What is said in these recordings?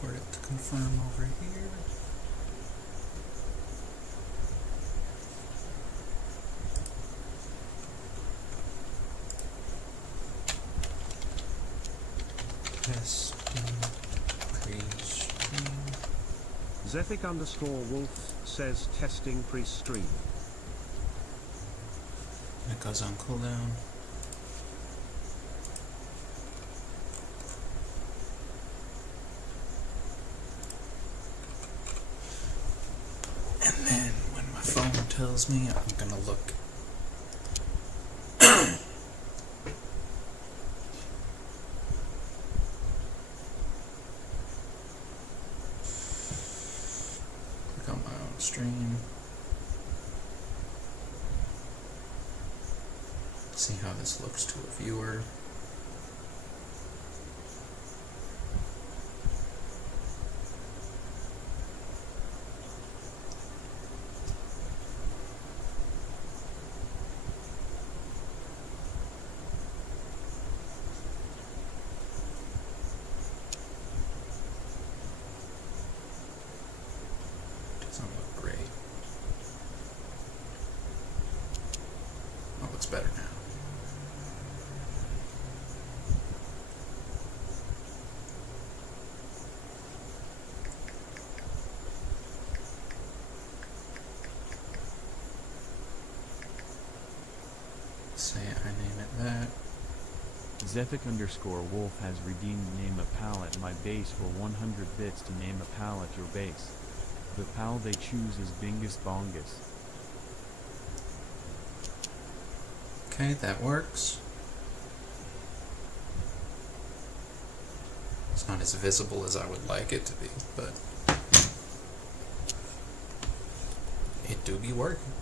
for it to confirm over here. Testing pre-stream. Zethic_Wolf says testing pre-stream. It goes on cooldown. And then when my phone tells me, I'm gonna look. Click on my own stream. See how this looks to a viewer. Doesn't look great. Oh, it looks better now. Say I name it that. Zethic_Wolf has redeemed name a palette my base for 100 bits to name a palette your base. The pal they choose is Bingus Bongus. Okay, that works. It's not as visible as I would like it to be, but it do be working.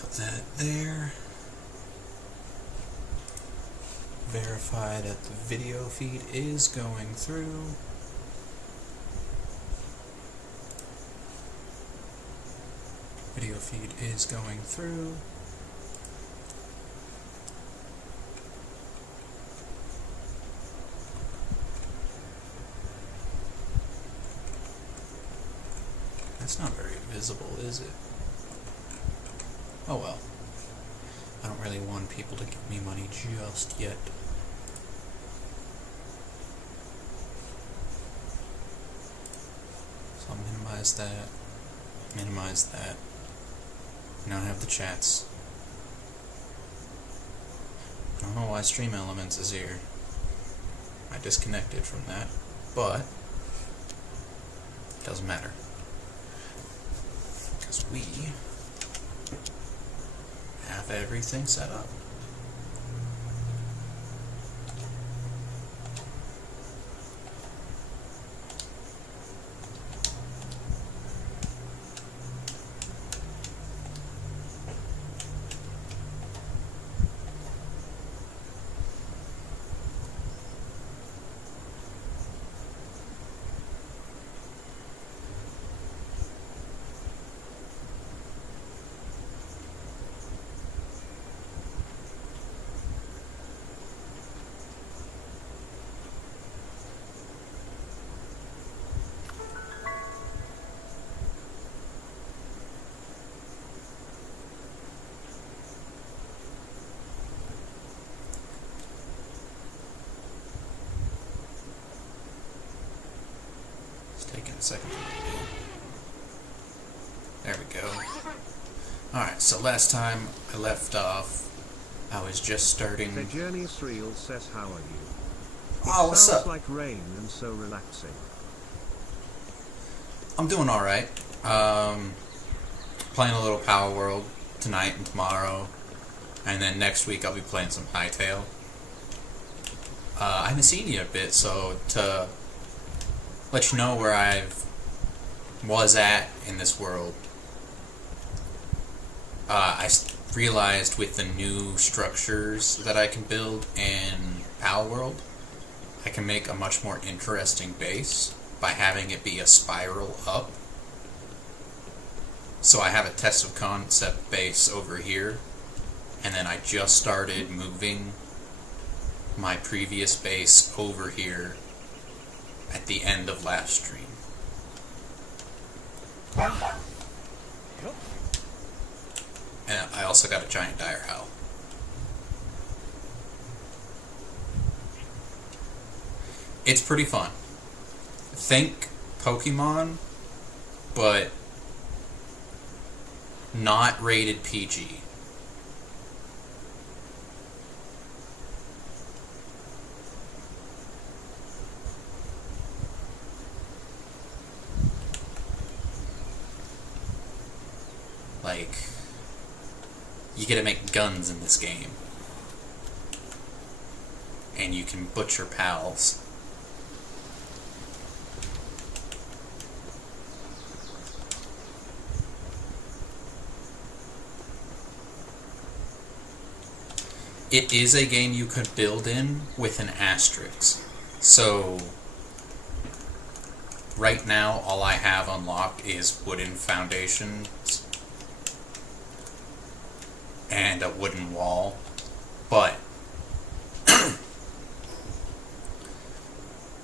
Put that there. Verify that the video feed is going through. Video feed is going through. That's not very visible, is it? Oh well. I don't really want people to give me money just yet. So I'll minimize that. Minimize that. Now I have the chats. I don't know why Stream Elements is here. I disconnected from that, but it doesn't matter. Because we have everything set up. Taking a second. There we go. Alright, so last time I left off, I was just starting. The Journey's Real says, how are you? Oh, what's up? Sounds like rain and so relaxing. I'm doing alright. Playing a little Palworld tonight and tomorrow. And then next week I'll be playing some Hytale. I haven't seen you a bit, so to let you know where I was at in this world. I realized with the new structures that I can build in Palworld, I can make a much more interesting base by having it be a spiral up. So I have a test of concept base over here, and then I just started moving my previous base over here at the end of last stream. And I also got a giant dire howl. It's pretty fun. Think Pokemon, but not rated PG. Like, you get to make guns in this game. And you can butcher pals. It is a game you could build in with an asterisk. So, right now, all I have unlocked is wooden foundations and a wooden wall. But,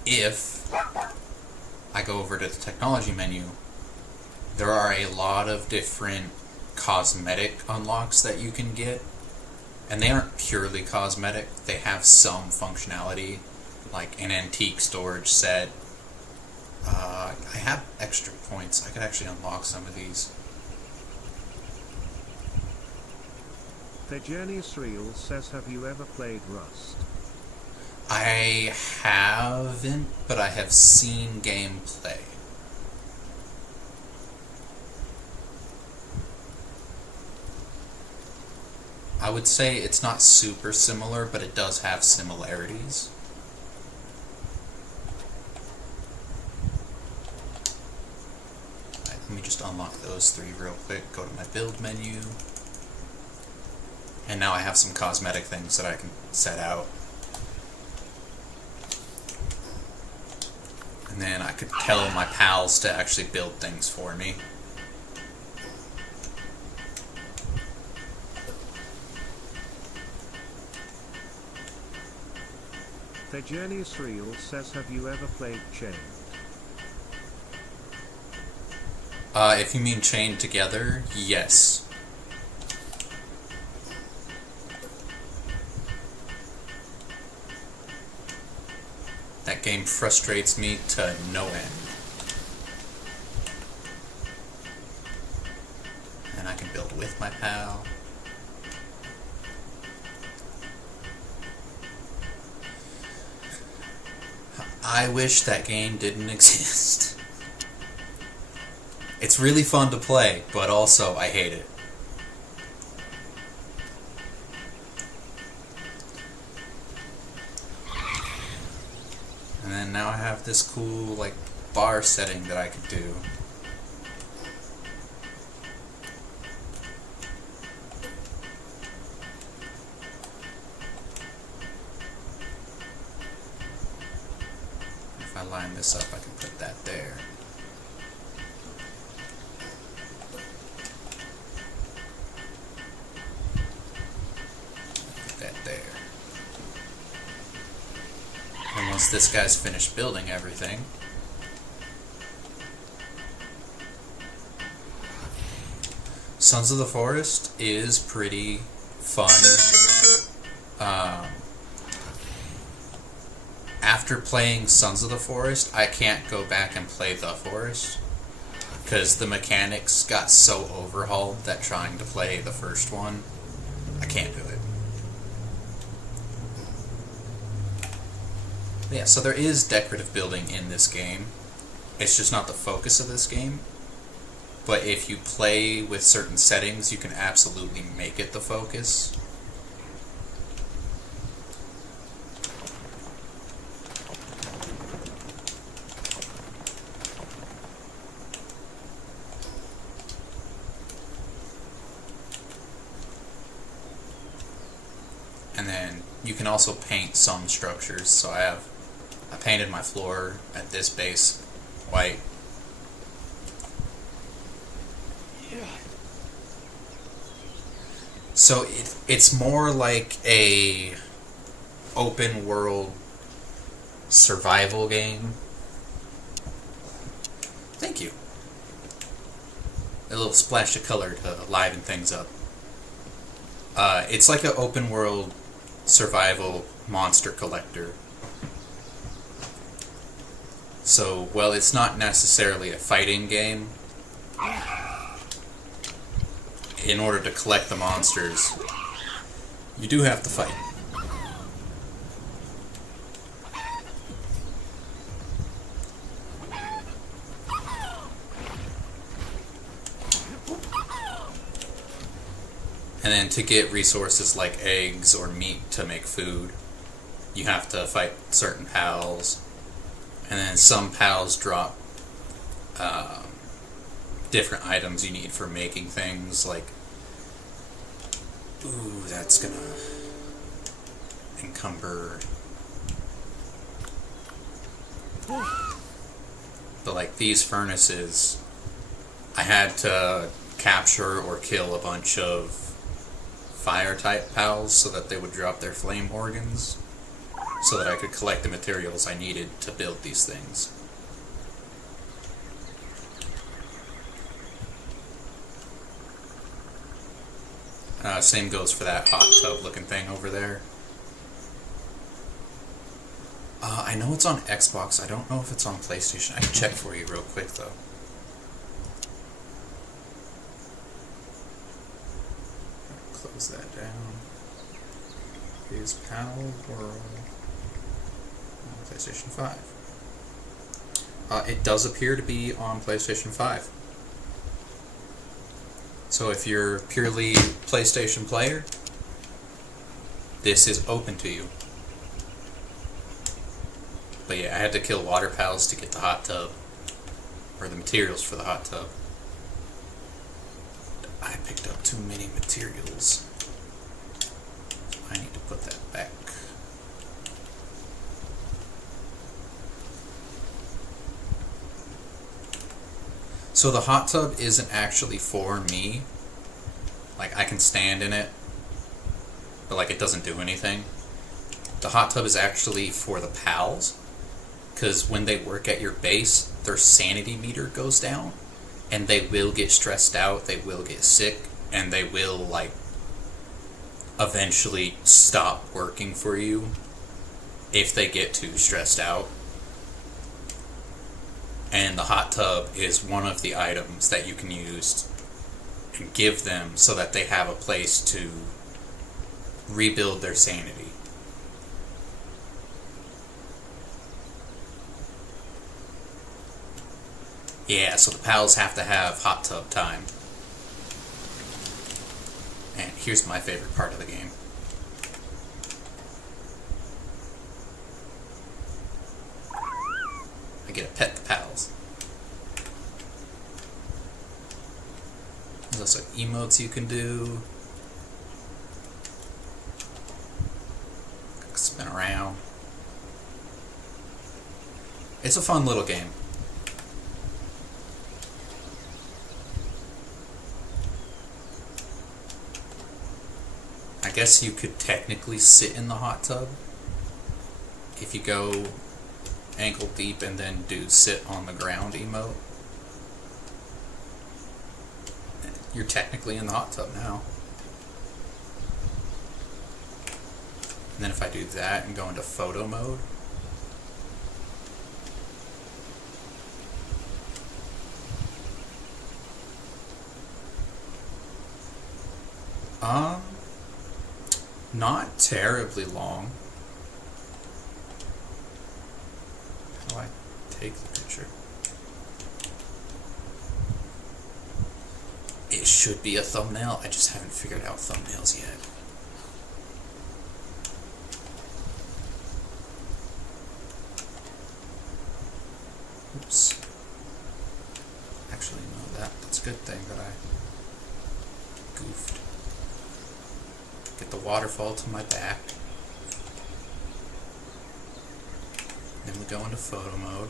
if I go over to the technology menu, there are a lot of different cosmetic unlocks that you can get. And they aren't purely cosmetic, they have some functionality, like an antique storage set. I have extra points, I could actually unlock some of these. The Journey's Real says, have you ever played Rust? I haven't, but I have seen gameplay. I would say it's not super similar, but it does have similarities. Alright, let me just unlock those three real quick. Go to my build menu. And now I have some cosmetic things that I can set out. And then I could tell my pals to actually build things for me. The Journey's Real says, have you ever played Chained? If you mean chained together, yes. That game frustrates me to no end. And I can build with my pal. I wish that game didn't exist. It's really fun to play, but also I hate it. And then now I have this cool, like, bar setting that I could do. If I line this up, I can put that there. Put that there. And once this guy's finished building everything, Sons of the Forest is pretty fun. After playing Sons of the Forest, I can't go back and play The Forest, because the mechanics got so overhauled that trying to play the first one, I can't do it. Yeah, so there is decorative building in this game. It's just not the focus of this game. But if you play with certain settings, you can absolutely make it the focus. And then you can also paint some structures. So I painted my floor at this base white. So it's more like a open world survival game. Thank you. A little splash of color to liven things up. It's like an open world survival monster collector. So, while it's not necessarily a fighting game, in order to collect the monsters, you do have to fight. And then to get resources like eggs or meat to make food, you have to fight certain pals. And then some pals drop different items you need for making things, like, ooh, that's gonna encumber. But like these furnaces, I had to capture or kill a bunch of fire type pals so that they would drop their flame organs, so that I could collect the materials I needed to build these things. Same goes for that hot tub looking thing over there. I know it's on Xbox. I don't know if it's on PlayStation. I can check for you real quick though. Close that down. Is Palworld on PlayStation 5. It does appear to be on PlayStation 5. So if you're purely PlayStation player, this is open to you. But yeah, I had to kill water pals to get the hot tub, or the materials for the hot tub. I picked up too many materials. I need to put that back. So the hot tub isn't actually for me. Like, I can stand in it, but like it doesn't do anything. The hot tub is actually for the pals, because when they work at your base, their sanity meter goes down, and they will get stressed out, they will get sick, and they will, like, eventually stop working for you if they get too stressed out. And the hot tub is one of the items that you can use and give them so that they have a place to rebuild their sanity. Yeah, so the pals have to have hot tub time. And here's my favorite part of the game. I get to pet the pals. There's also emotes you can do. Spin around. It's a fun little game. I guess you could technically sit in the hot tub if you go ankle deep and then do sit on the ground emote. You're technically in the hot tub now. And then if I do that and go into photo mode, not terribly long. How do I take the picture? It should be a thumbnail. I just haven't figured out thumbnails yet. Oops. Actually, no, that's a good thing that I goofed. Get the waterfall to my back. Then we go into photo mode.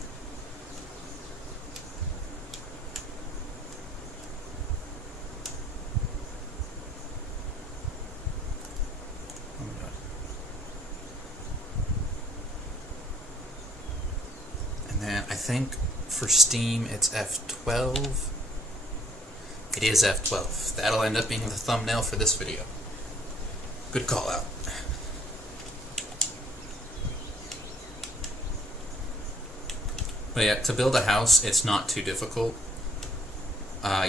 think for Steam it's F12. It is F12. That'll end up being the thumbnail for this video. Good call out. But yeah, to build a house, it's not too difficult.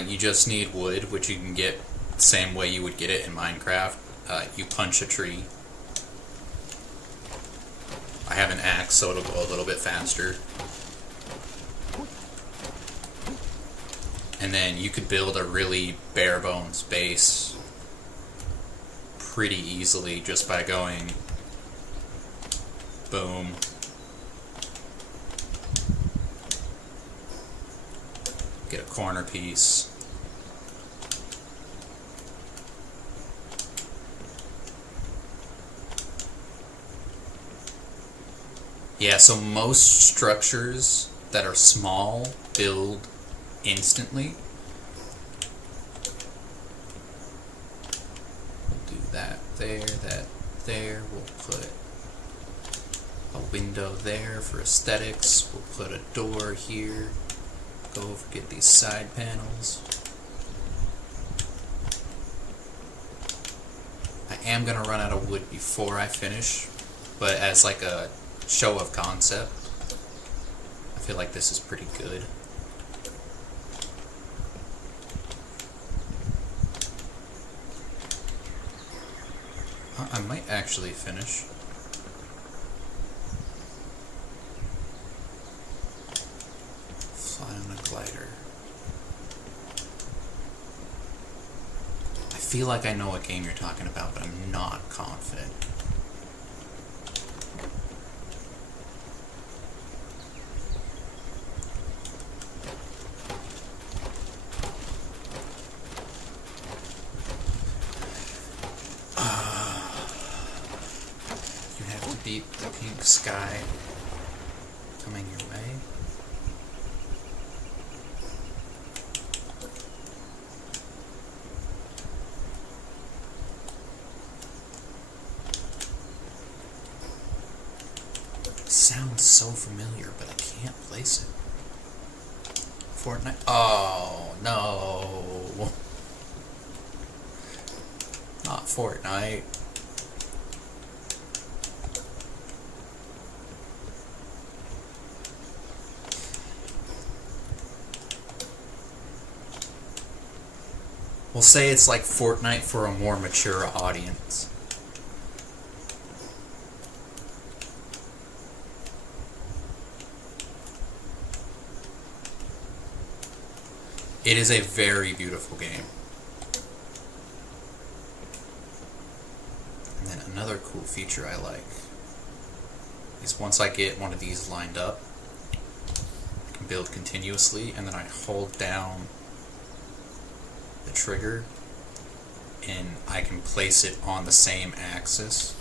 You just need wood, which you can get the same way you would get it in Minecraft. You punch a tree. I have an axe, so it'll go a little bit faster. And then you could build a really bare bones base pretty easily just by going boom. Get a corner piece. Yeah, so most structures that are small build instantly. We'll do that there. We'll put a window there for aesthetics. We'll put a door here. Go over, get these side panels. I am gonna run out of wood before I finish, but as like a show of concept, I feel like this is pretty good. I might actually finish. Fly on a glider. I feel like I know what game you're talking about, but I'm not confident. You have to beat the pink sky coming your way. Sounds so familiar, but I can't place it. Fortnite. Oh no. Not Fortnite. We'll say it's like Fortnite for a more mature audience. It is a very beautiful game. And then another cool feature I like is once I get one of these lined up, I can build continuously, and then I hold down the trigger and I can place it on the same axis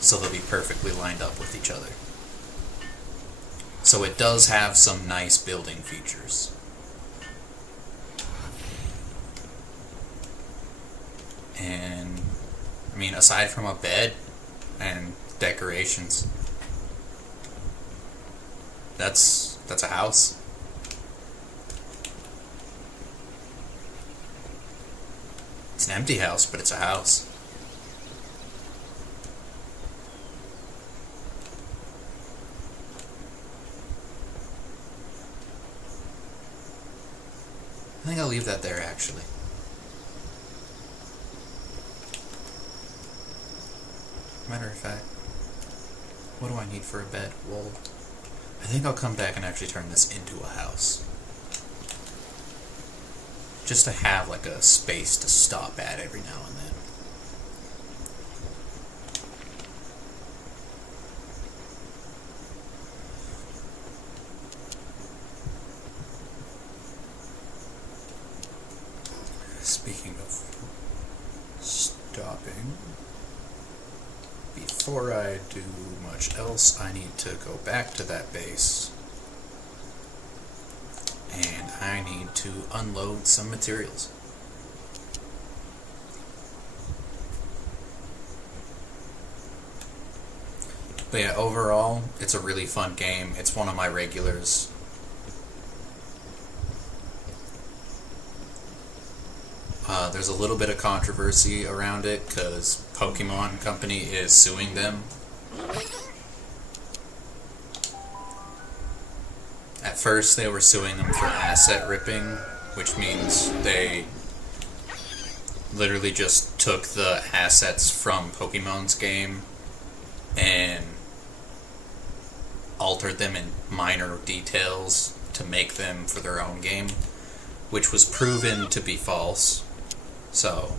so they'll be perfectly lined up with each other. So it does have some nice building features. And I mean, aside from a bed and decorations, that's a house. It's an empty house, but it's a house. I think I'll leave that there, actually. Matter of fact, what do I need for a bed? Wool. I think I'll come back and actually turn this into a house. Just to have like a space to stop at every now and then. Speaking of stopping, before I do much else, I need to go back to that base. And I need to unload some materials. But yeah, overall, it's a really fun game. It's one of my regulars. There's a little bit of controversy around it because Pokemon Company is suing them. At first, they were suing them for asset ripping, which means they literally just took the assets from Pokemon's game and altered them in minor details to make them for their own game, which was proven to be false. So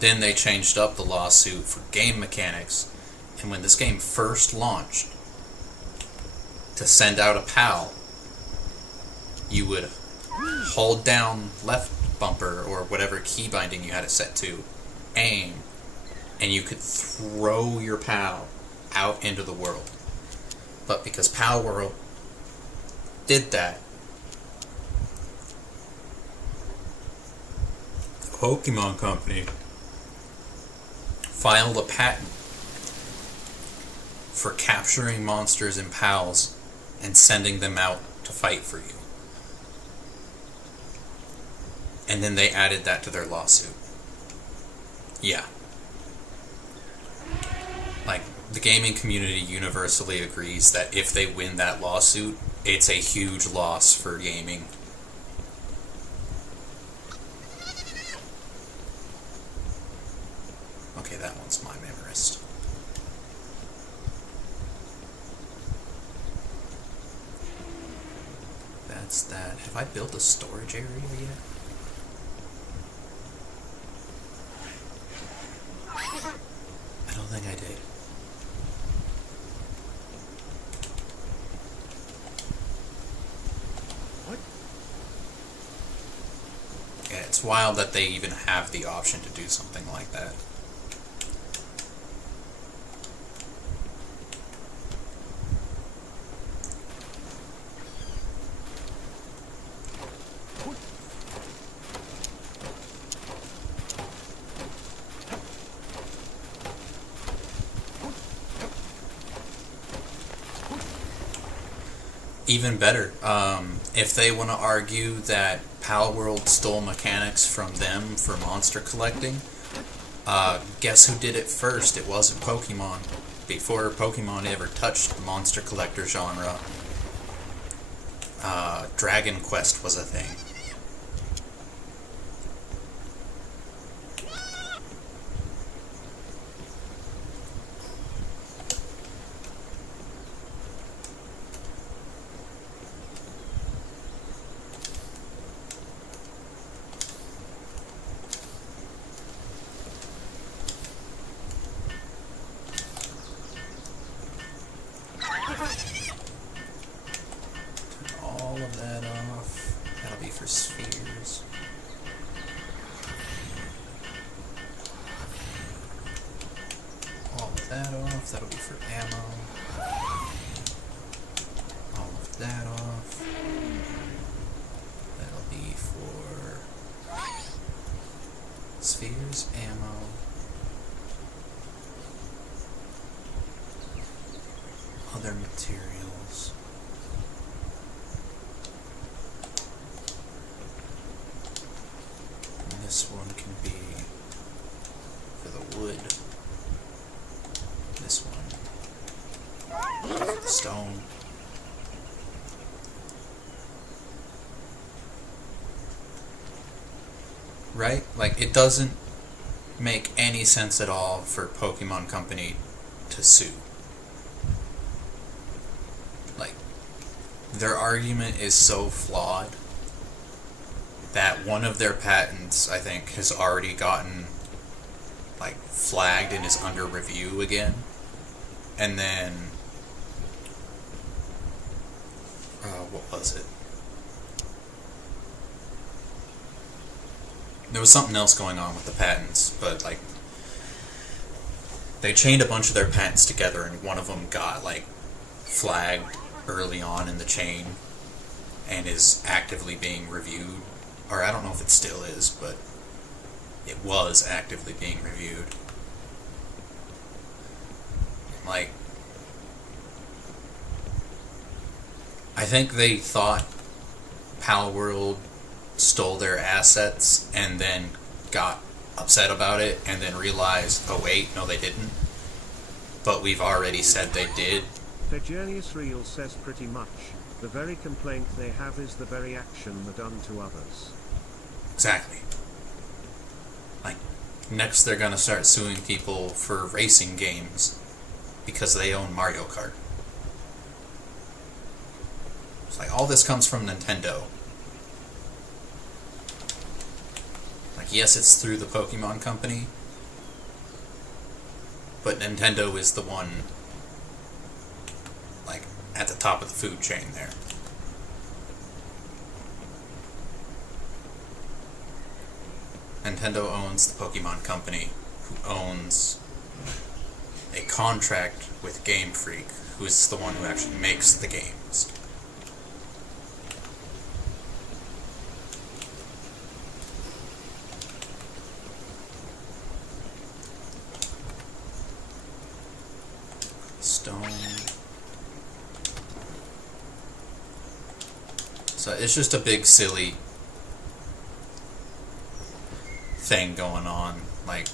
then they changed up the lawsuit for game mechanics, and when this game first launched, to send out a PAL, you would hold down left bumper or whatever key binding you had it set to, aim, and you could throw your PAL out into the world. But because Palworld did that, the Pokemon Company filed a patent for capturing monsters in PALs and sending them out to fight for you. And then they added that to their lawsuit. Yeah. Like, the gaming community universally agrees that if they win that lawsuit, it's a huge loss for gaming. Okay, that one's my memorist. That's that. Have I built a storage area yet? I don't think I did. What? Yeah, it's wild that they even have the option to do something like that. Even better, if they want to argue that Palworld stole mechanics from them for monster collecting, guess who did it first? It wasn't Pokemon. Before Pokemon ever touched the monster collector genre, Dragon Quest was a thing. All of that off. That'll be for spheres. All of that off. That'll be for ammo. All of that off. That'll be for spheres, ammo. Other materials. And this one can be for the wood. This one for the stone. Right? Like, it doesn't make any sense at all for Pokemon Company to sue. Like, their argument is so flawed that one of their patents, I think, has already gotten, like, flagged and is under review again. And then, what was it? There was something else going on with the patents, but, like, they chained a bunch of their patents together, and one of them got, like, flagged early on in the chain and is actively being reviewed. Or I don't know if it still is, but it was actively being reviewed. Like, I think they thought Palworld stole their assets and then got upset about it and then realized, oh wait, no they didn't. But we've already said they did. The Genius Reel says pretty much, the very complaint they have is the very action they're done to others. Exactly. Like, next they're gonna start suing people for racing games because they own Mario Kart. It's like, all this comes from Nintendo. Like, yes, it's through the Pokemon Company, but Nintendo is the one, like, at the top of the food chain there. Nintendo owns the Pokemon Company, who owns a contract with Game Freak, who is the one who actually makes the games. Stone. So it's just a big silly thing going on. Like,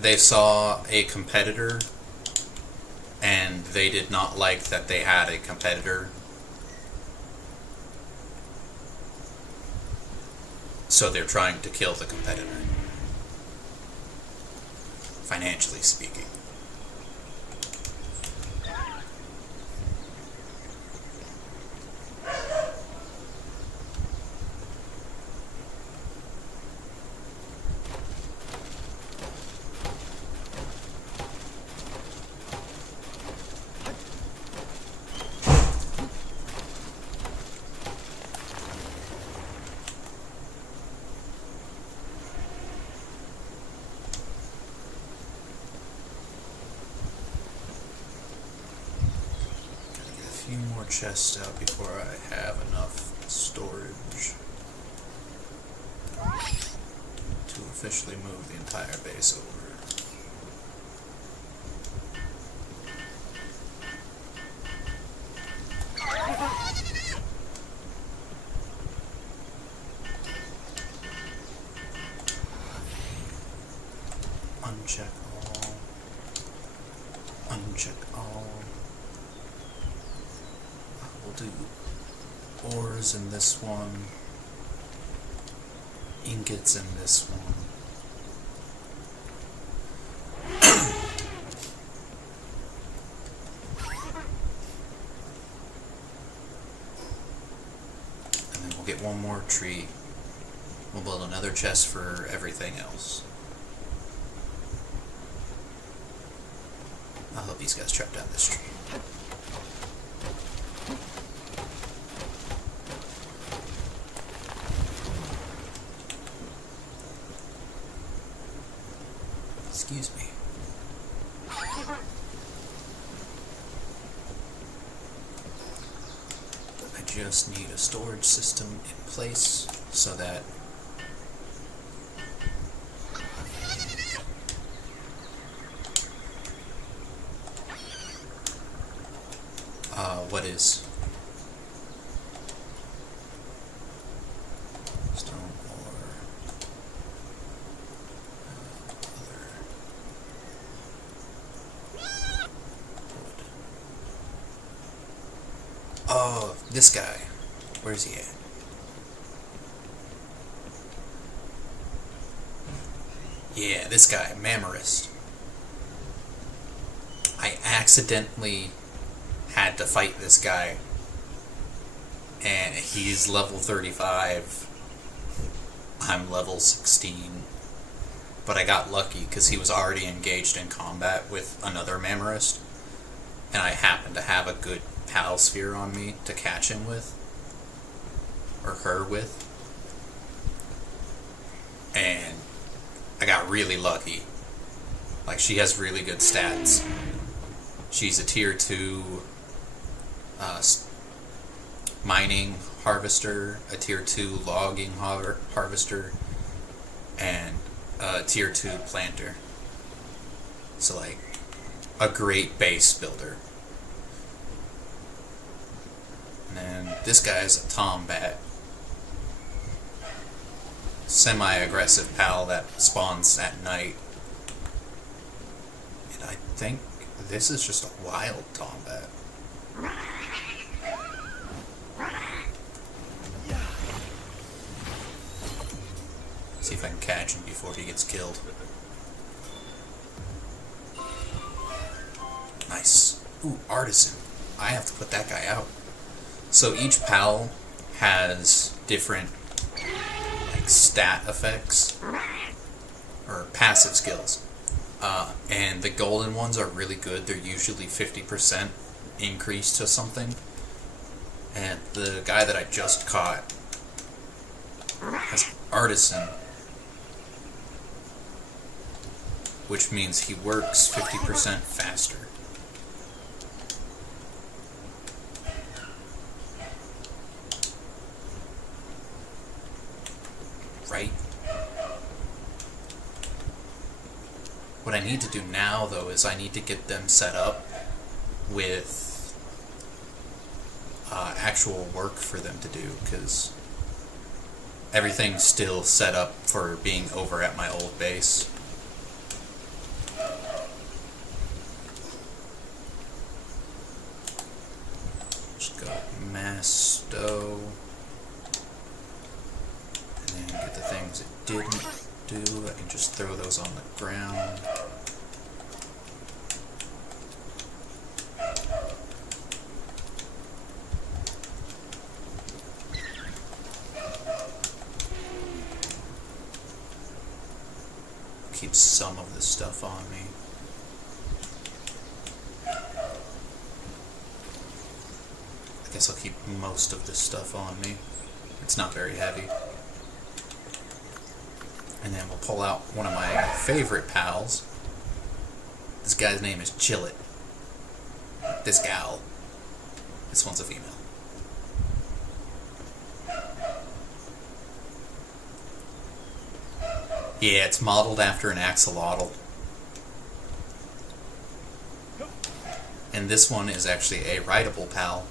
they saw a competitor and they did not like that they had a competitor, so they're trying to kill the competitor, financially speaking. Few more chests out before I have enough storage to officially move the entire base over. Uncheck all. Uncheck all. We'll do ores in this one, ingots in this one. And then we'll get one more tree. We'll build another chest for everything else. I hope these guys chop down this tree. Excuse me. I just need a storage system in place so that what is stone ore, other wood. Oh, this guy. Where's he at? Yeah, this guy, Mamorist. I accidentally had to fight this guy, and he's level 35. I'm level 16. But I got lucky because he was already engaged in combat with another Mamorist, and I happened to have a good Pal Sphere on me to catch him with, or her with, and I got really lucky. Like, she has really good stats. She's a tier 2 mining harvester, a tier 2 logging harvester, and a tier 2 planter. So, like, a great base builder. And then this guy's a Tombat. semi-aggressive pal that spawns at night. And I think this is just a wild Tombat. See if I can catch him before he gets killed. Nice. Ooh, Artisan. I have to put that guy out. So each pal has different like stat effects or passive skills. And the golden ones are really good. They're usually 50% increase to something. And the guy that I just caught has Artisan, which means he works 50% faster. Right? What I need to do now, though, is I need to get them set up with actual work for them to do, because everything's still set up for being over at my old base. Just got Masto. And then get the things it didn't do. I can just throw those on the ground. Keep some of the stuff on me. I guess I'll keep most of this stuff on me. It's not very heavy. And then we'll pull out one of my favorite pals. This guy's name is Chillet. This gal. This one's a female. Yeah, it's modeled after an axolotl. And this one is actually a rideable pal.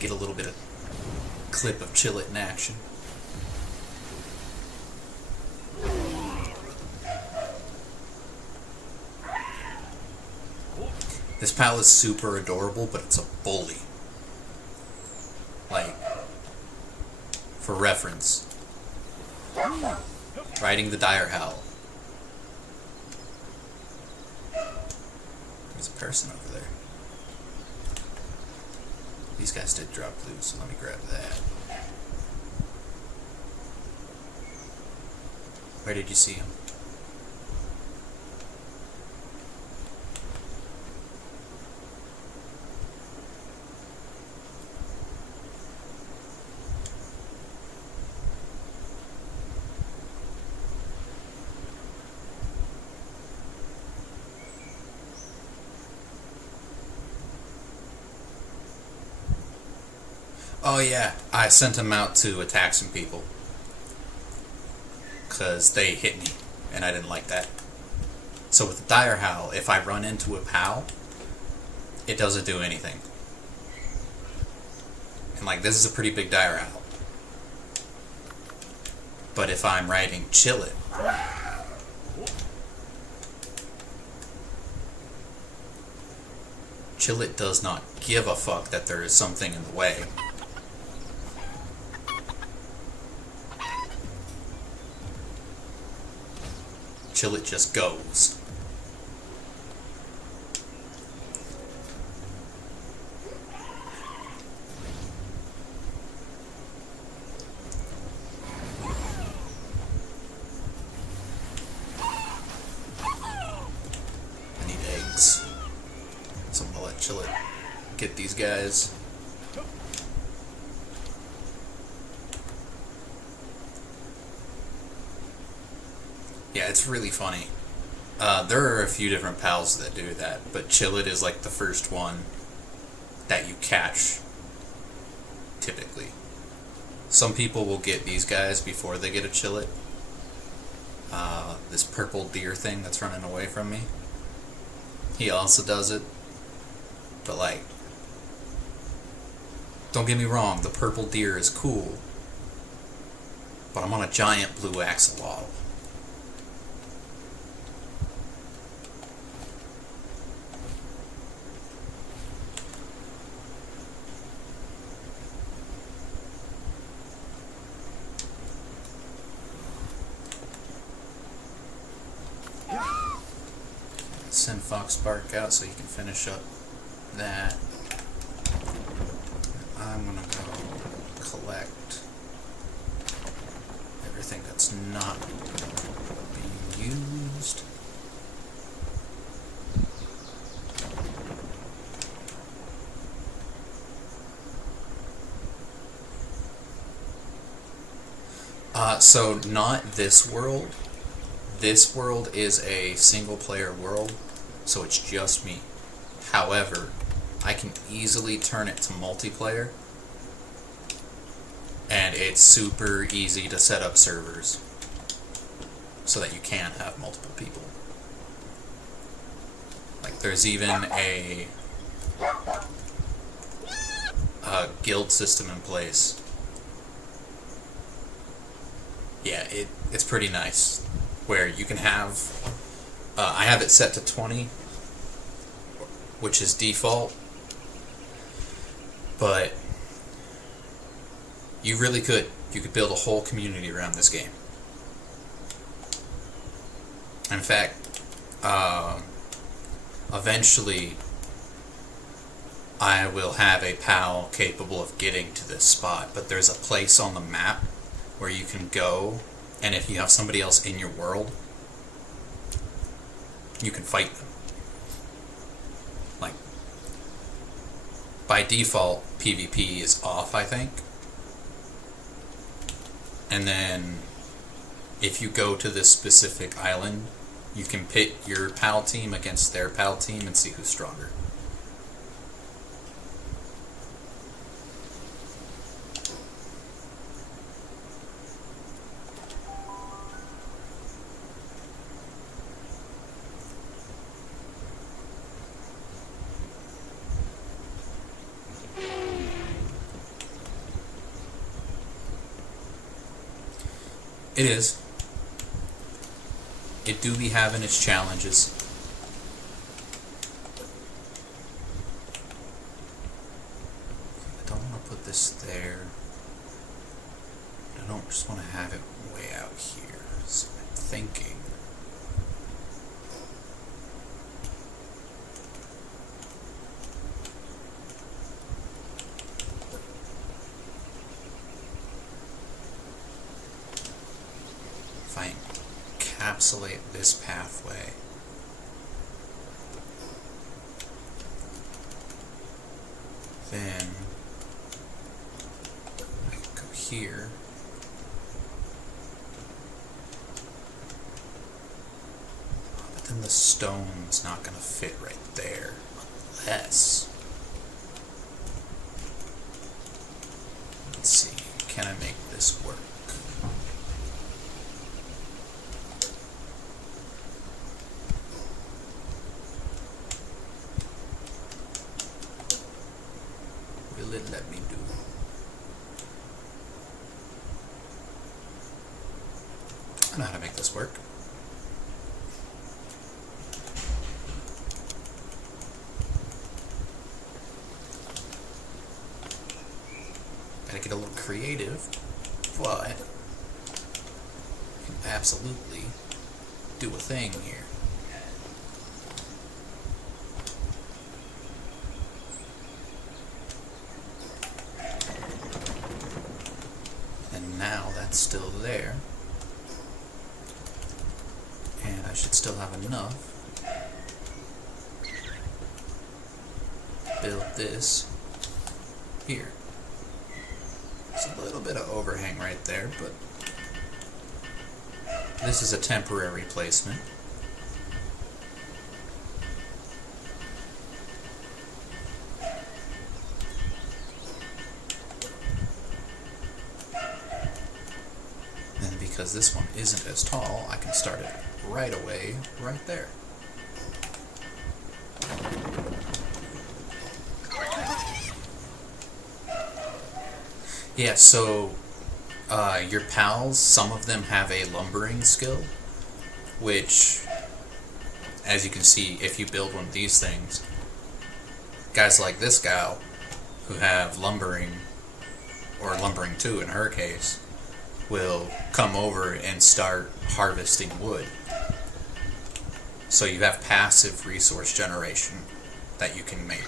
Get a little bit of clip of Chillet in action. This pal is super adorable, but it's a bully. Like, for reference, riding the Dire Howl. There's a person over there. These guys did drop loot, so let me grab that. Where did you see him? Oh yeah, I sent him out to attack some people. Because they hit me, and I didn't like that. So with the Dire Howl, if I run into a pal, it doesn't do anything. And like, this is a pretty big Dire Howl. But if I'm riding Chillet, Chillet does not give a fuck that there is something in the way. Chillet just goes. I need eggs. So I'm gonna let Chillet get these guys. Yeah, it's really funny. There are a few different pals that do that, but Chillet is like the first one that you catch, typically. Some people will get these guys before they get a Chillet, this purple deer thing that's running away from me. He also does it, but like, don't get me wrong, the purple deer is cool, but I'm on a giant blue axolotl. Send Foxbark out so he can finish up that. I'm gonna go collect everything that's not being used. So not this world. This world is a single player world, so it's just me. However, I can easily turn it to multiplayer, and it's super easy to set up servers so that you can have multiple people. Like, there's even a guild system in place. Yeah, it's pretty nice, where you can have, I have it set to 20, which is default, but you could build a whole community around this game. In fact, eventually I will have a PAL capable of getting to this spot, but there's a place on the map where you can go, and if you have somebody else in your world, you can fight them. Like, by default, PvP is off, I think. And then, if you go to this specific island, you can pit your PAL team against their PAL team and see who's stronger. It is. It do be having its challenges. I don't want to put this there. I don't just want to have it way out here. So I'm thinking. If I encapsulate this pathway, then I can go here. But then the stone's not going to fit right there, unless, let's see, can I make this work? Will it let me do? I know how to make this work. Gotta get a little creative, but I can absolutely do a thing here. And now that's still there. And I should still have enough to build this here. It's a little bit of overhang right there, but this is a temporary placement. And then because this one isn't as tall, I can start it right away, right there. Yeah, so your pals, some of them have a lumbering skill, which, as you can see, if you build one of these things, guys like this gal, who have lumbering, or lumbering 2 in her case, will come over and start harvesting wood. So you have passive resource generation that you can make.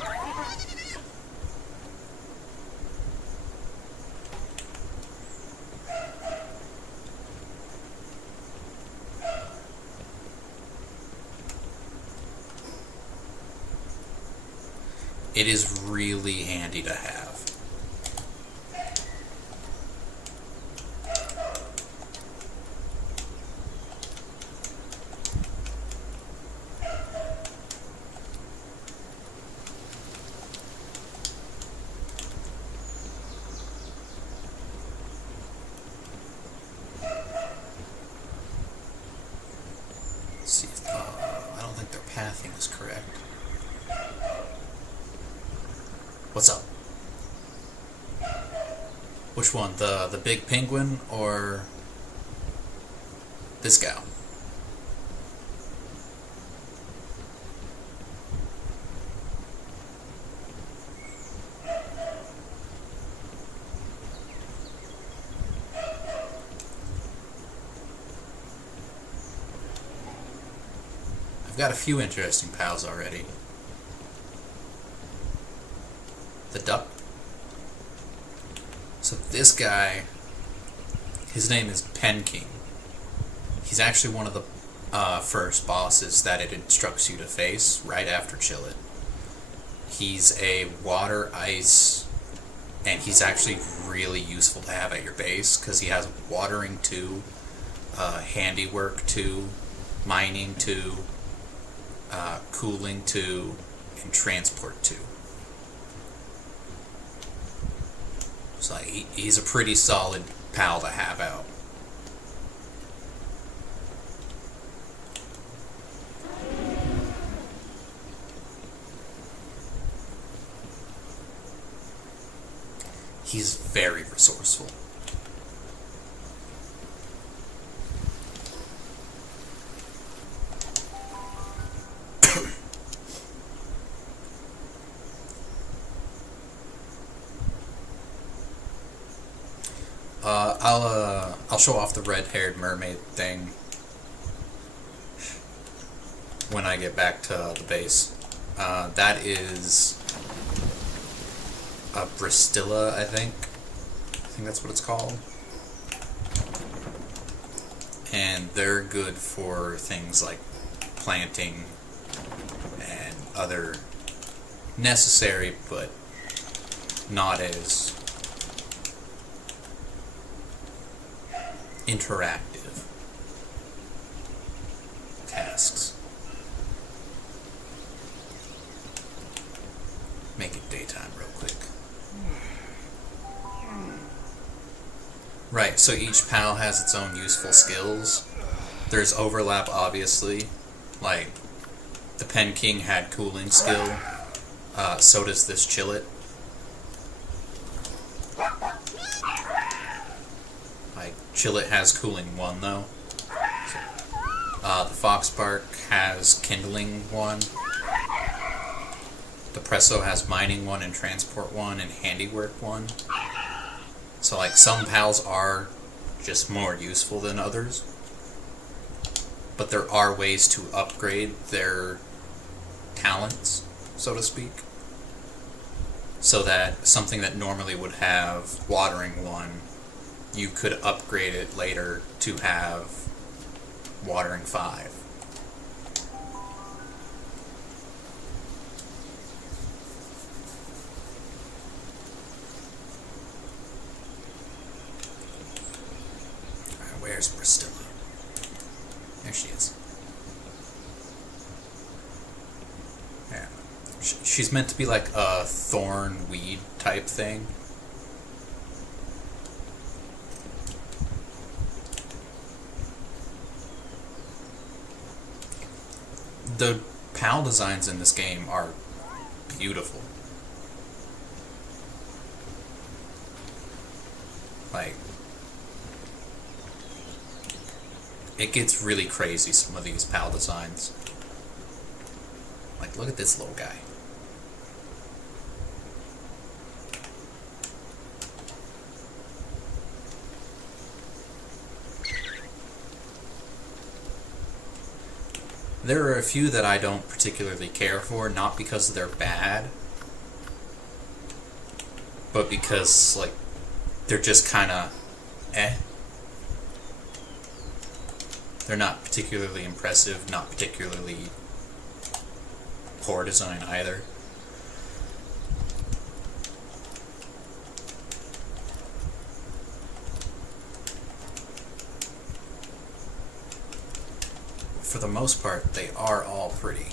It is really handy to have. Let's see if, I don't think their pathing is correct. What's up? Which one? The big penguin or this gal? I've got a few interesting pals already. The duck. So this guy, his name is Pen King. He's actually one of the first bosses that it instructs you to face right after Chillet. He's a water, ice, and he's actually really useful to have at your base because he has watering 2, handiwork 2, mining 2, cooling 2, and transport 2. So he's a pretty solid pal to have out. He's very resourceful. I'll show off the red-haired mermaid thing when I get back to the base. That is a Bristilla, I think. I think that's what it's called. And they're good for things like planting and other necessary but not as interactive tasks. Make it daytime real quick. Right, so each pal has its own useful skills. There's overlap, obviously. Like, the Pen King had cooling skill. So does this Chillet. Like, Chillet has cooling 1, though. The Foxbark has kindling 1. The Presso has mining 1 and transport 1 and handiwork 1. So, like, some pals are just more useful than others. But there are ways to upgrade their talents, so to speak. So that something that normally would have watering 1, you could upgrade it later to have watering 5. Alright, where's Bristilla? There she is. Yeah. She's meant to be like a thorn weed type thing. The PAL designs in this game are beautiful. Like, it gets really crazy, some of these PAL designs. Like, look at this little guy. There are a few that I don't particularly care for, not because they're bad, but because, like, they're just kind of eh. They're not particularly impressive, not particularly poor design either. For the most part, they are all pretty.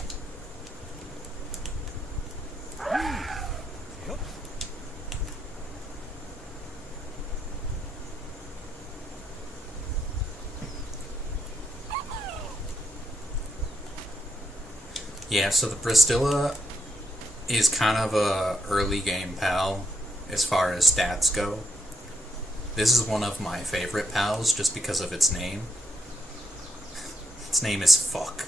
Yeah, so the Bristilla is kind of a early game PAL as far as stats go. This is one of my favorite PALs just because of its name. Its name is Fuck.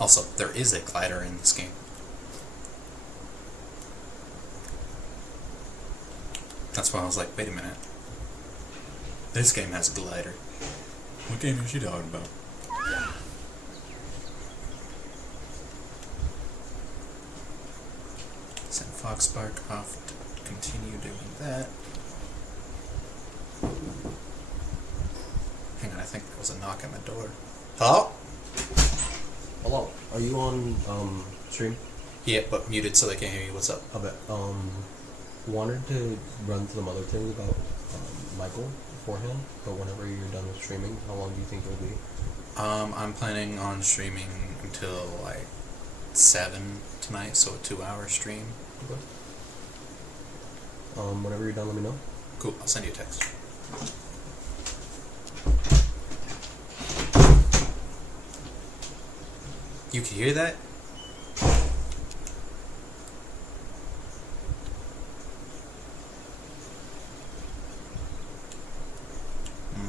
Also, there is a glider in this game. That's why I was like, wait a minute. This game has a glider. What game is she talking about? Send Foxspark off to continue doing that. Hang on, I think there was a knock at my door. Hello? Hello. Are you on stream? Yeah, but muted so they can't hear you. What's up? I bet. Wanted to run some other things about Michael beforehand, but whenever you're done with streaming, how long do you think it'll be? I'm planning on streaming until like 7 tonight, so a 2-hour stream. Okay. Whenever you're done, let me know. Cool, I'll send you a text. You can hear that?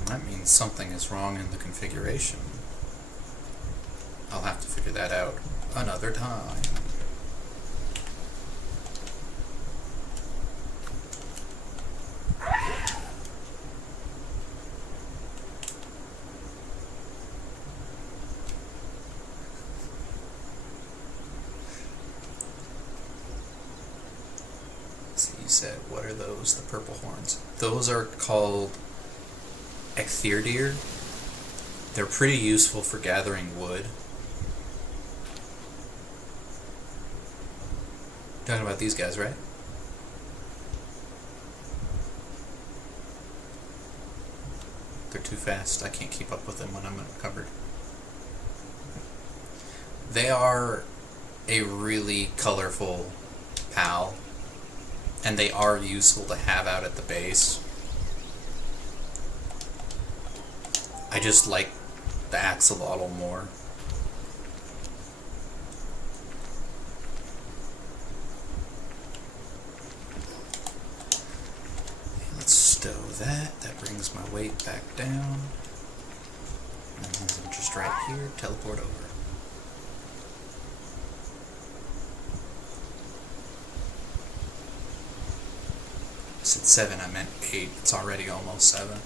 That means something is wrong in the configuration. I'll have to figure that out another time. So you said, what are those? The purple horns. Those are called Ecthyrdeer. They're pretty useful for gathering wood. Talking about these guys, right? They're too fast. I can't keep up with them when I'm uncovered. They are a really colorful PAL, and they are useful to have out at the base. I just like the axolotl more. Let's stow that. That brings my weight back down. And then just right here, teleport over. I said 7, I meant 8. It's already almost 7.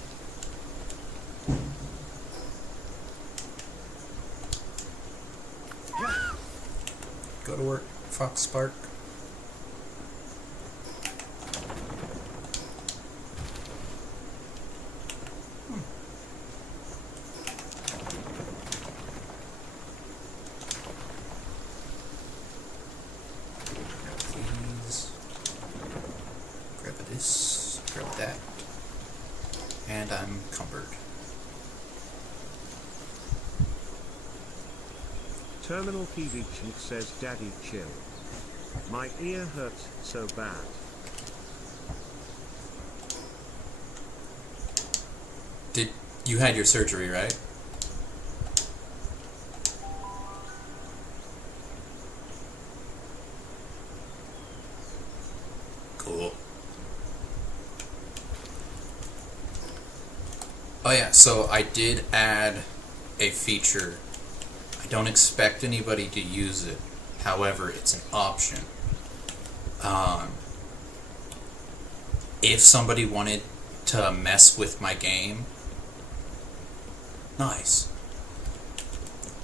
Go to work, Foxspark. These. Grab this, grab that. And I'm cumbered. Terminal Pedichink says Daddy chill. My ear hurts so bad. You had your surgery, right? Cool. Oh yeah, so I did add a feature. I don't expect anybody to use it. However, it's an option. If somebody wanted to mess with my game, nice.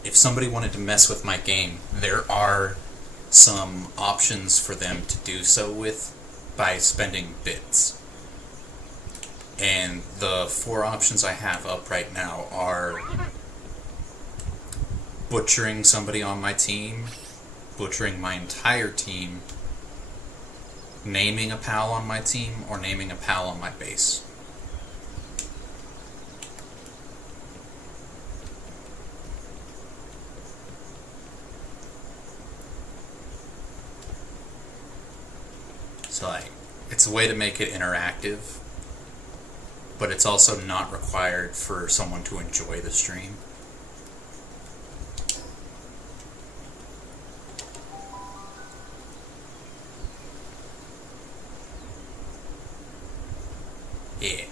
If somebody wanted to mess with my game, there are some options for them to do so with by spending bits. And the 4 options I have up right now are butchering somebody on my team, butchering my entire team, naming a pal on my team, or naming a pal on my base. So like, it's a way to make it interactive, but it's also not required for someone to enjoy the stream. Yeah.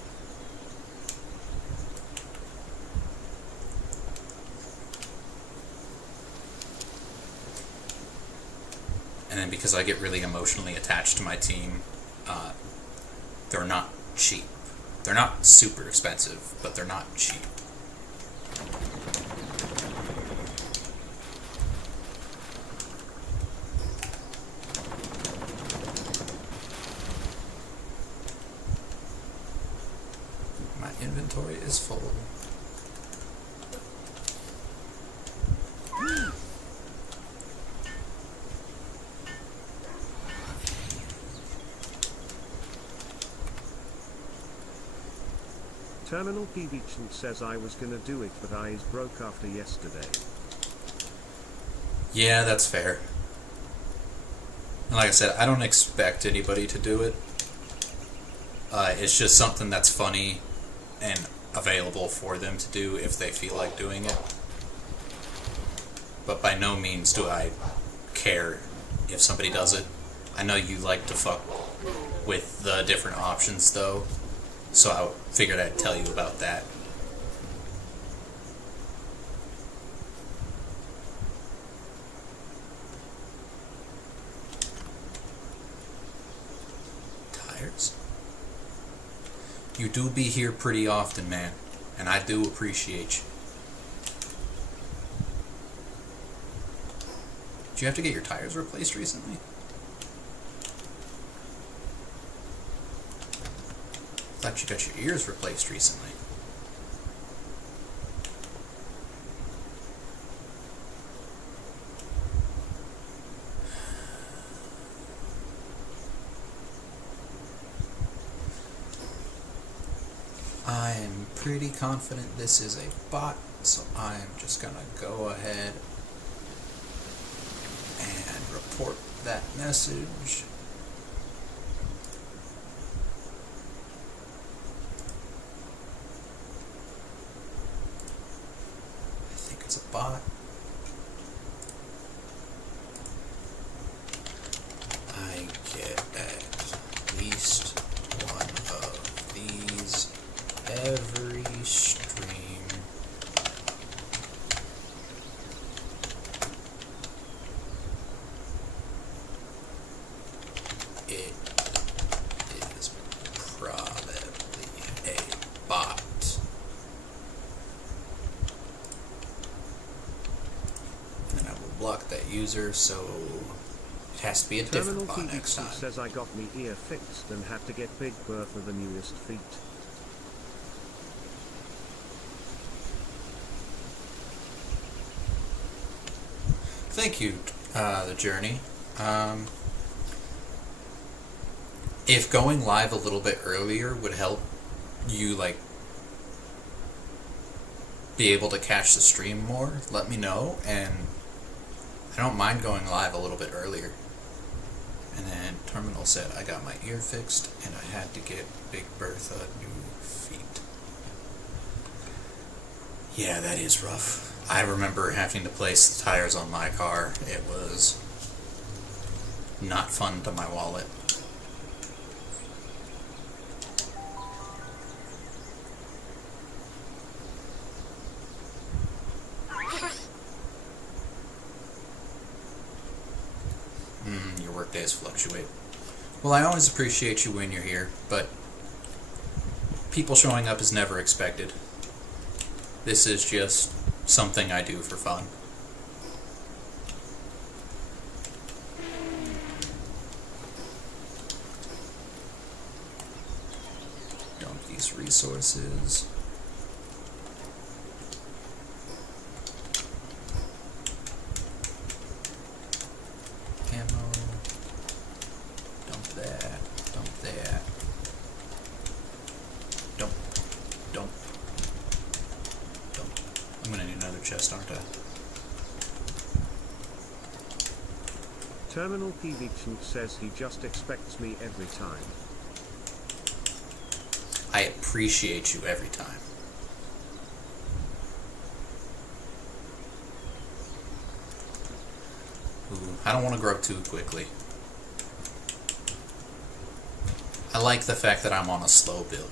And then because I get really emotionally attached to my team, they're not cheap. They're not super expensive, but they're not cheap. My inventory is full. Terminal Pedichink says I was gonna do it, but I is broke after yesterday. Yeah, that's fair. And like I said, I don't expect anybody to do it. It's just something that's funny and available for them to do if they feel like doing it. But by no means do I care if somebody does it. I know you like to fuck with the different options though, so I figured I'd tell you about that. Tires? You do be here pretty often, man, and I do appreciate you. Did you have to get your tires replaced recently? I thought you got your ears replaced recently. I'm pretty confident this is a bot, so I'm just gonna go ahead and report that message. I think it's a bot. I get at least one of these every stream. It is probably a bot. And I will block that user, so it has to be a Terminal different bot next Pedichink time. says I got me ear fixed and had to get Big Bertha the newest feet. Thank you, The Journey. If going live a little bit earlier would help you, like, be able to catch the stream more, let me know, and I don't mind going live a little bit earlier. And then Terminal said I got my ear fixed and I had to get Big Bertha new feet. Yeah, that is rough. I remember having to place the tires on my car. It was not fun to my wallet. Your work days fluctuate. Well, I always appreciate you when you're here, but people showing up is never expected. This is just something I do for fun. Dump these resources. Ammo. Dump that. Dump that. Dump. Dump. Dump. I'm gonna need another chest, aren't I? Terminal PVQ says he just expects me every time. I appreciate you every time. Ooh, I don't want to grow too quickly. I like the fact that I'm on a slow build.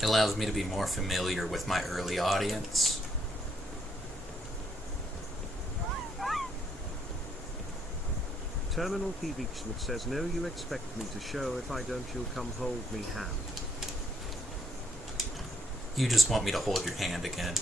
It allows me to be more familiar with my early audience. Terminal PVQ says no, you expect me to show, if I don't you'll come hold me hand. You just want me to hold your hand again.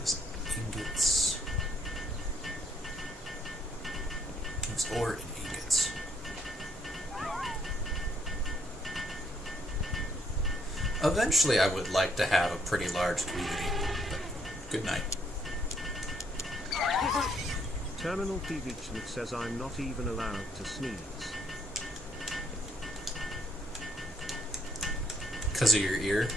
Those ingots. Those ore and ingots. Eventually I would like to have a pretty large community, but good night. Terminal PVQ says I'm not even allowed to sneeze. Because of your ear?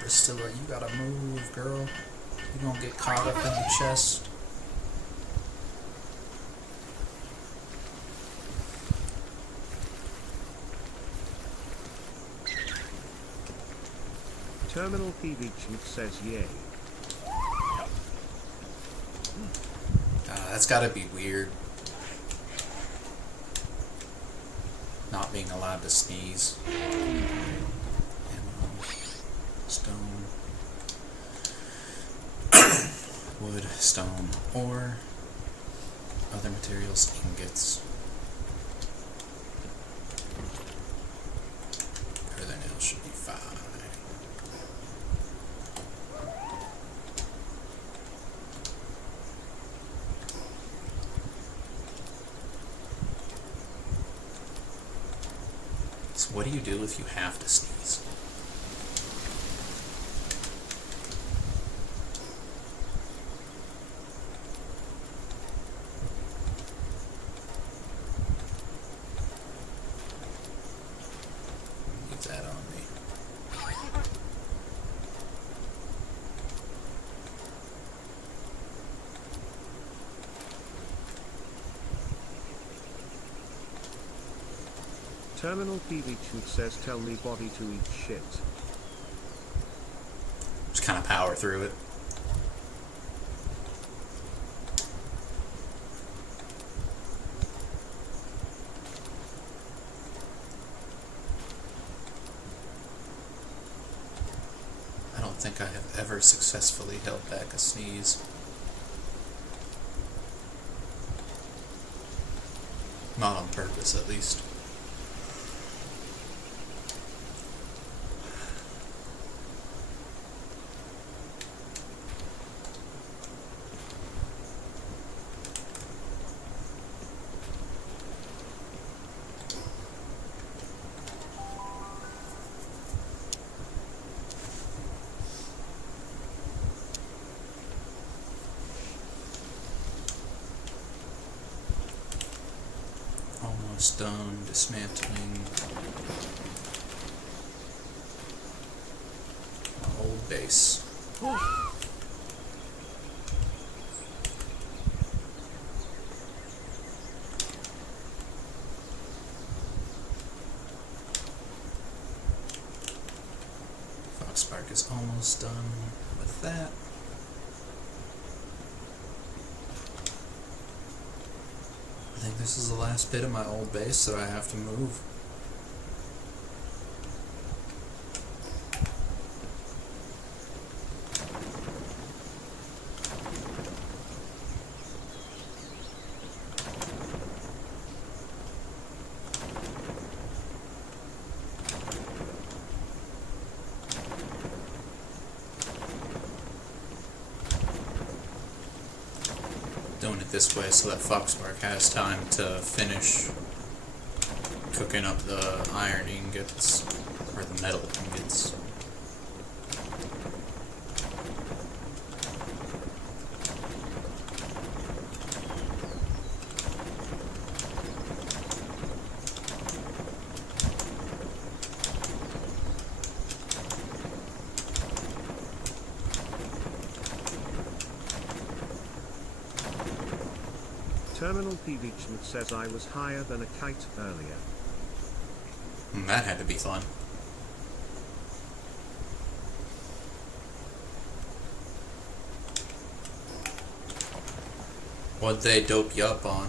Priscilla, you gotta move, girl. You gonna get caught up in the chest. Terminal PVQ says yay. That's gotta be weird. Not being allowed to sneeze. Ammo. Stone. Wood, stone, ore. Other materials, ingots. Earthen nails should be fine. So what do you do if you have to sneeze? Leave that on me. Terminal PVQ says tell me body to eat shit. Just kind of power through it. I don't think I have ever successfully held back a sneeze. Not on purpose, at least. Almost done dismantling my old base. Foxpark is almost done with that. I think this is the last bit of my old base that I have to move. Doing it this way so that Foxpark has time to finish cooking up the iron ingots, or the metal ingots. Terminal Pvchmut says I was higher than a kite earlier. That had to be fun. What'd they dope you up on?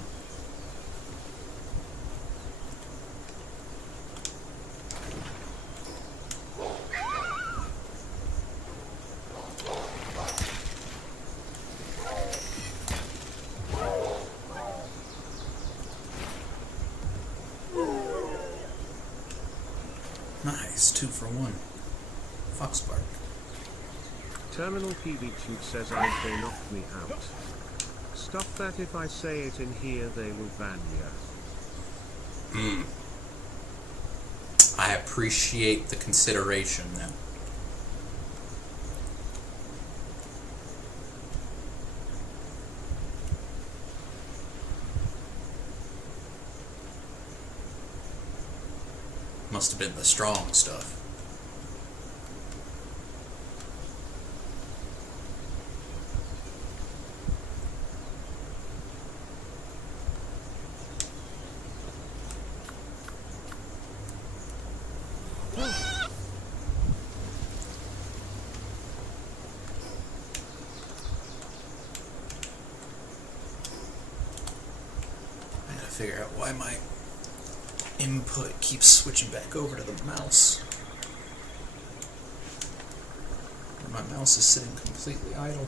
Nice, 2 for 1. Foxpark. Terminal Pvchmut says they knocked me out. Stuff that if I say it in here they will ban ya. I appreciate the consideration then. Must have been the strong stuff. I gotta figure out why my input keeps switching back over to the mouse. My mouse is sitting completely idle.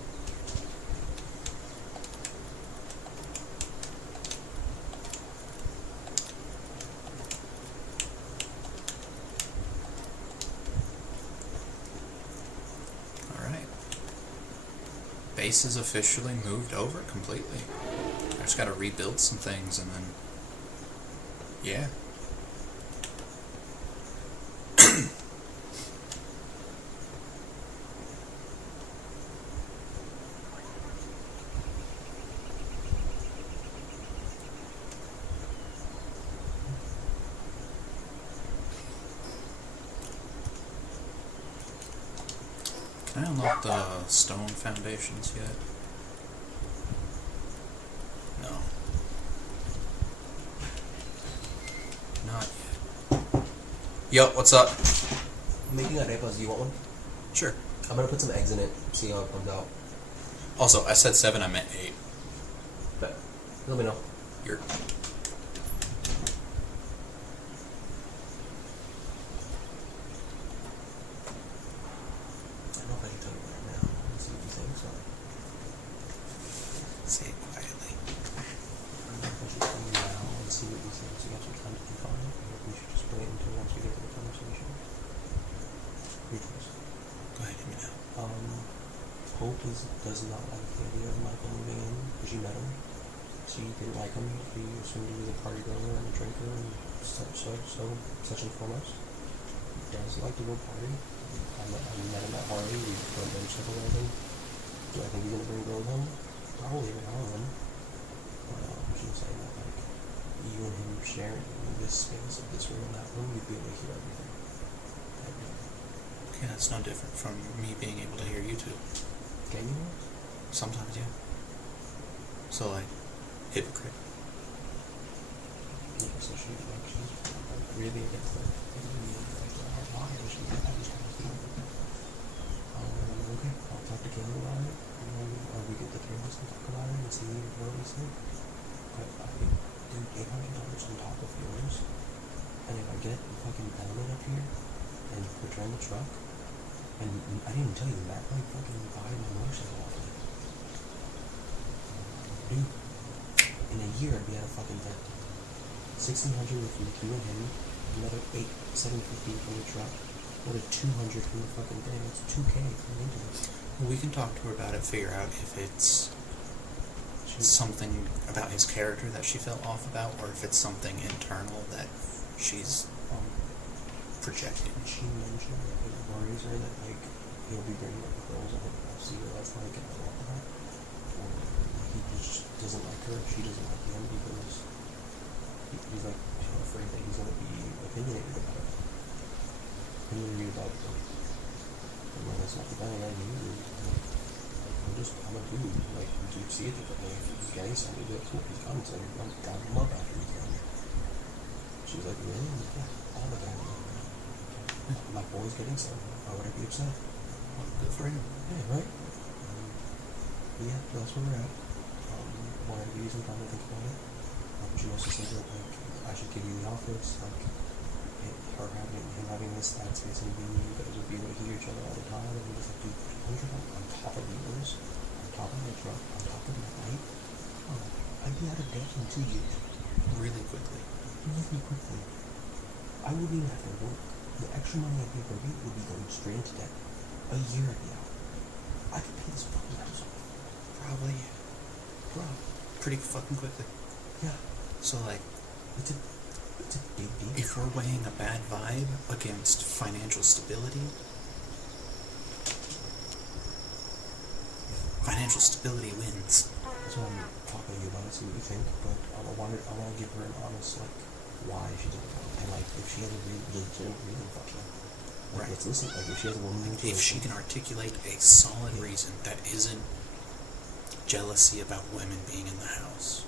Alright. Base is officially moved over completely. I just gotta rebuild some things and then... yeah. Can I unlock the stone foundations yet? No. Not yet. Yo, what's up? I'm making arepas. Do you want one? Sure. I'm gonna put some eggs in it, see how it comes out. Also, I said 7, I meant 8. But let me know. You're... I don't know if I can tell you right now. Let's see what you think. So. Say it quietly. I don't know if I should tell you now and see what you does not like the idea of Michael moving in because she met him. She didn't like him. He assumed he was a party goer and a drinker and such and foremost. He does like to go party. I met him at Harley. We went motorcycle riding. Do I think he's gonna bring girls home? Probably every now and then. She was saying that like you and him sharing this space of this room and that room, you'd be able to hear everything. Okay, that's no different from me being able to hear you two. Can you? Sometimes, yeah. So, like, hypocrite. Yeah, so she's really against it. Why does she have this kind of feeling? Okay, I'll talk to Kayla about it, or we get the three of us to talk about it and see what we say. But dude, $800 on top of yours, and if I get the fucking element up here and return the truck, and I didn't even tell you, Matt like fucking buying my motorcycle off of it. Dude, in a year I'd be at a fucking debt. $1,600 with you and him, another $750 from the truck, another $200 from the fucking thing. It's $2K from maintenance. We can talk to her about it, figure out if it's something about his character that she felt off about, or if it's something internal that she's projecting. She mentioned that it worries her that, like, he'll be bringing up girls and I'll see what that's like and all that. Or he just doesn't like her, she doesn't like him because he's like afraid that he's gonna be opinionated about it. Opinionated about her. And when that's not the guy I knew, I'm a dude. Like, do you see it differently? If he's getting something, he's cool, he's coming, so I'm down him up after he's done. She was like, really? Yeah, all the guys are like that. My boy's getting some. Why would I be upset? Well, good for him. Yeah, right? Yeah, that's where we're at. Wanted to give you some time to think about it. She also said that, like, I should give you the office, like, him having this ad space and being you guys would be able to hear each other all the time, and he was like, dude, $100 on top of yours, on top of my truck, on top of my light, I'd be out of debt in 2 years. Really quickly. Really quickly. I wouldn't even have to work. The extra money I'd be working would be going straight into debt. A year I'd be out. I could pay this fucking house off. Probably. Pretty fucking quickly. Yeah. So, like, It's a big deal. if we're weighing a bad vibe against financial stability, financial stability wins. That's why I'm talking to you about it, see what you think, but I want to give her an honest, like, why she doesn't go. And, like, if she has a really legitimate reason, fuck yeah. Like, Right. let's listen. Like, if she has a woman If she can articulate a solid reason that isn't jealousy about women being in the house,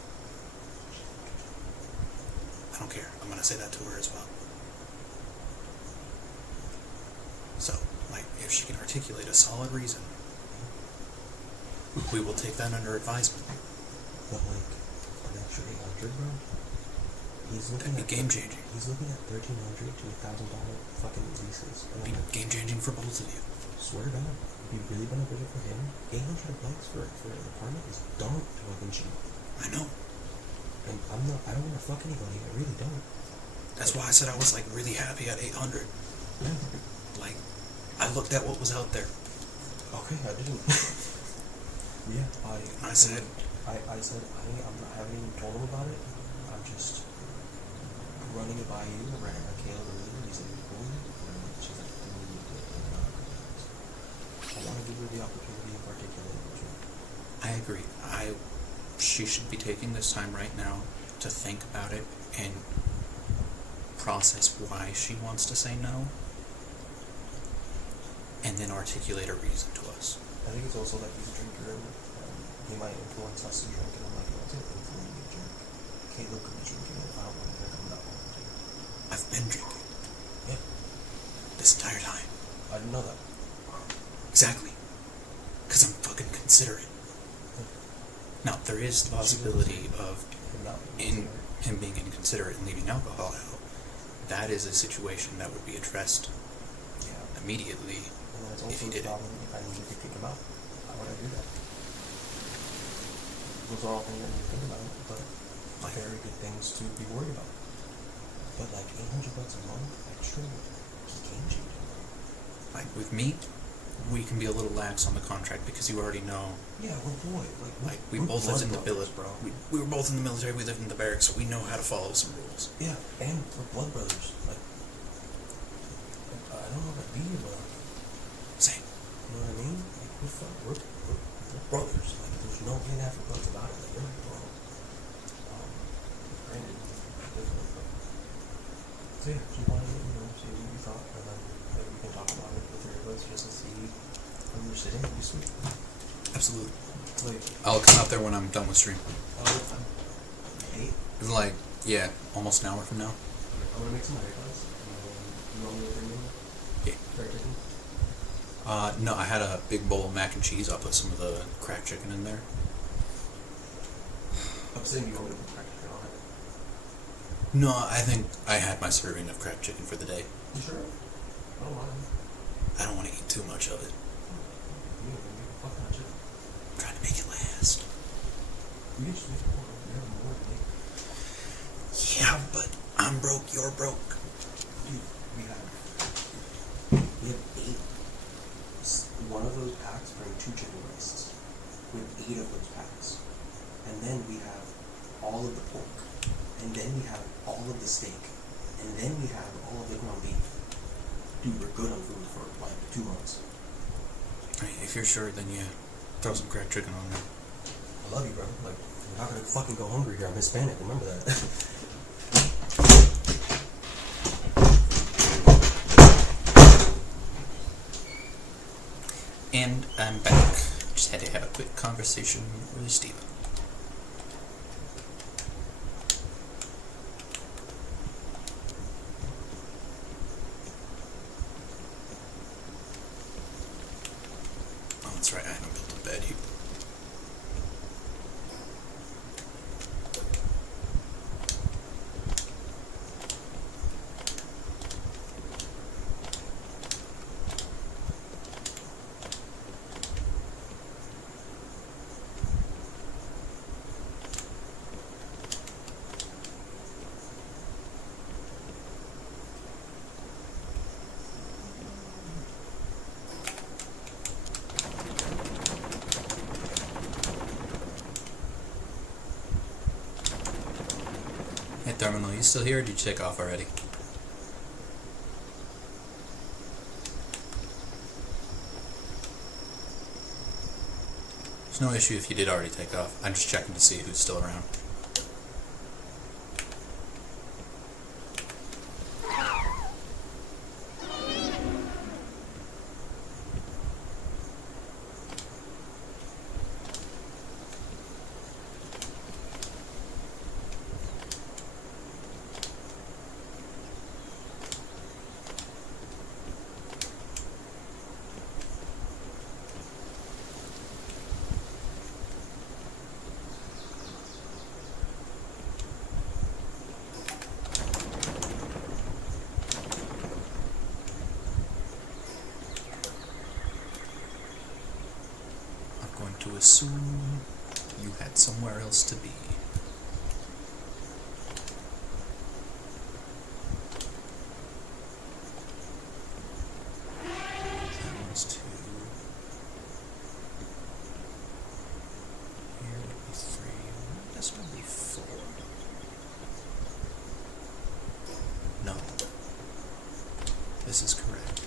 I don't care. I'm going to say that to her as well. So, like, if she can articulate a solid reason, we will take that under advisement. But, like, an extra $800, bro. He's looking That'd be game changing. He's looking at $1,300 to $1,000 fucking leases. And Be I'm like, game changing for both of you. swear to God, it'd be really beneficial for him. $800 for an apartment is dumb fucking cheap. I know. And I don't want to fuck anybody. I really don't. That's why I said I was, like, really happy at 800. Yeah. Like, I looked at what was out there. Okay, I didn't. Yeah, I said, I'm not having even told him about it. I'm just running it by you. I ran it by Caleb earlier. He's like, cool. She's like, I want to give her the opportunity of articulating the truth. I agree. She should be taking this time right now to think about it and process why she wants to say no, and then articulate a reason to us. I think it's also that he's a drinker and he might influence us to drink, and I'm like, well, it's influencing me to drink. Caleb could be drinking, and if I don't want to drink, I'm not going to drink. I've been drinking. Yeah. This entire time. I didn't know that. Exactly. Because I'm fucking considerate. Now, there is the possibility of him being inconsiderate and leaving alcohol out. That is a situation that would be addressed immediately. And then it's If also he a did it. problem if I need to kick him out. How would I do that? Those are all things I need to think about, but very good things to be worried about. But like $800 a month extra, just game changing. Like with me, we can be a little lax on the contract because you already know. Yeah, we're boy. Like we we're both lived in the blood village, brothers, bro. We were both in the military. We lived in the barracks, so we know how to follow some rules. Yeah, and we're blood brothers. Like, I don't know if I'd be here without you. Same. You know what I mean? Like, we're brothers. Like, there's no way half your buds about it. Like, you're bro. Granted, different, but. So, yeah, just wanted to, see what you thought, and then maybe we can talk about it, the three of us, just to see when we're sitting. It'd be sweet. Absolutely. Like, I'll come out there when I'm done with stream. I'm 8. It's like, yeah, almost an hour from now. I'm gonna make some haircuts. You want me to bring them? Yeah. Fried chicken? No, I had a big bowl of mac and cheese. I'll put some of the cracked chicken in there. I'm saying you want me to put fried chicken on it. No, I think I had my serving of cracked chicken for the day. You sure? I don't mind. I don't want to eat too much of it. You can fuck that shit. I'm trying to make it last. You can just make more. You have more than me. Yeah, but I'm broke, you're broke. Dude, we have 8. One of those packs bring 2 chicken breasts. We have 8 of those packs. And then we have all of the pork. And then we have all of the steak. And then we have all of the ground beef. Dude, we're good on food for like 2 months. Alright, if you're sure, then yeah, throw some cracked chicken on there. I love you, bro. Like, you're not gonna fucking go hungry here. I'm Hispanic, remember that. And I'm back. Just had to have a quick conversation with Steven. Oh, that's right, I haven't built a bed here. Hey Terminal, you still here or did you take off already? There's no issue if you did already take off. I'm just checking to see who's still around. To assume you had somewhere else to be. That was 2. Here would be 3. This would be 4. No. This is correct.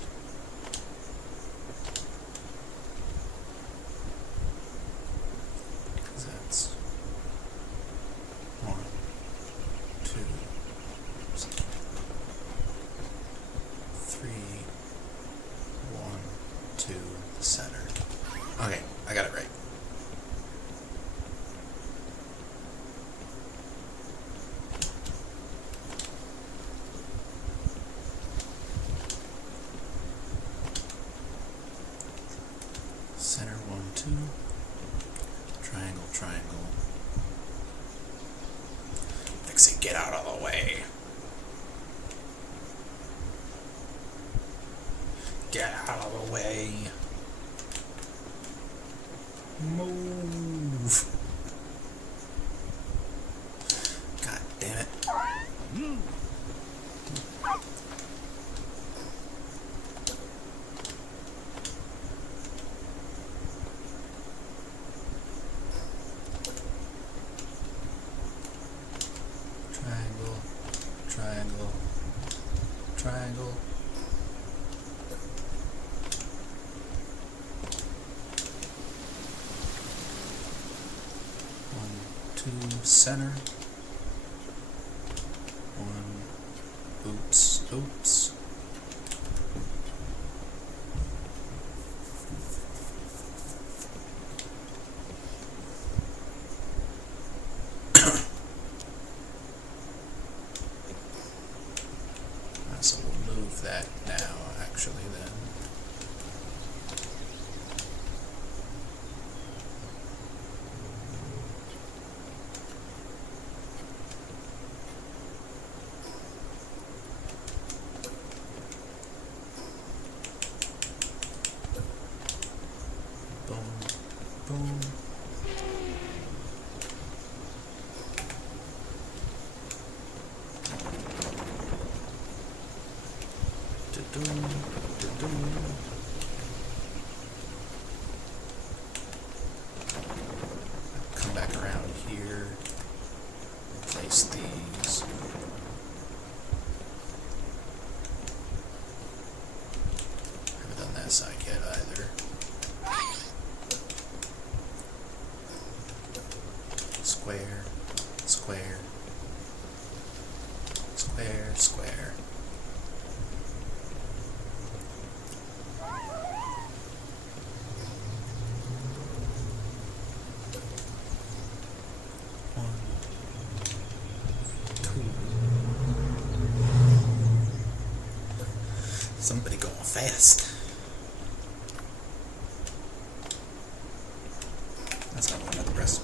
That's 1, 2, 3, 1, 2, the center. Okay, I got it right. Center 1, 2. Triangle, triangle. Dixie, get out of the way. Get out of the way. Move. God damn it. Triangle. Triangle. One, two, center. One. Oops. Oops. So we'll move that now, actually, then. Boom, boom. Come back around here, place these. Haven't done that side yet either. Square, square, square, square. Somebody going fast. That's not one of the rest.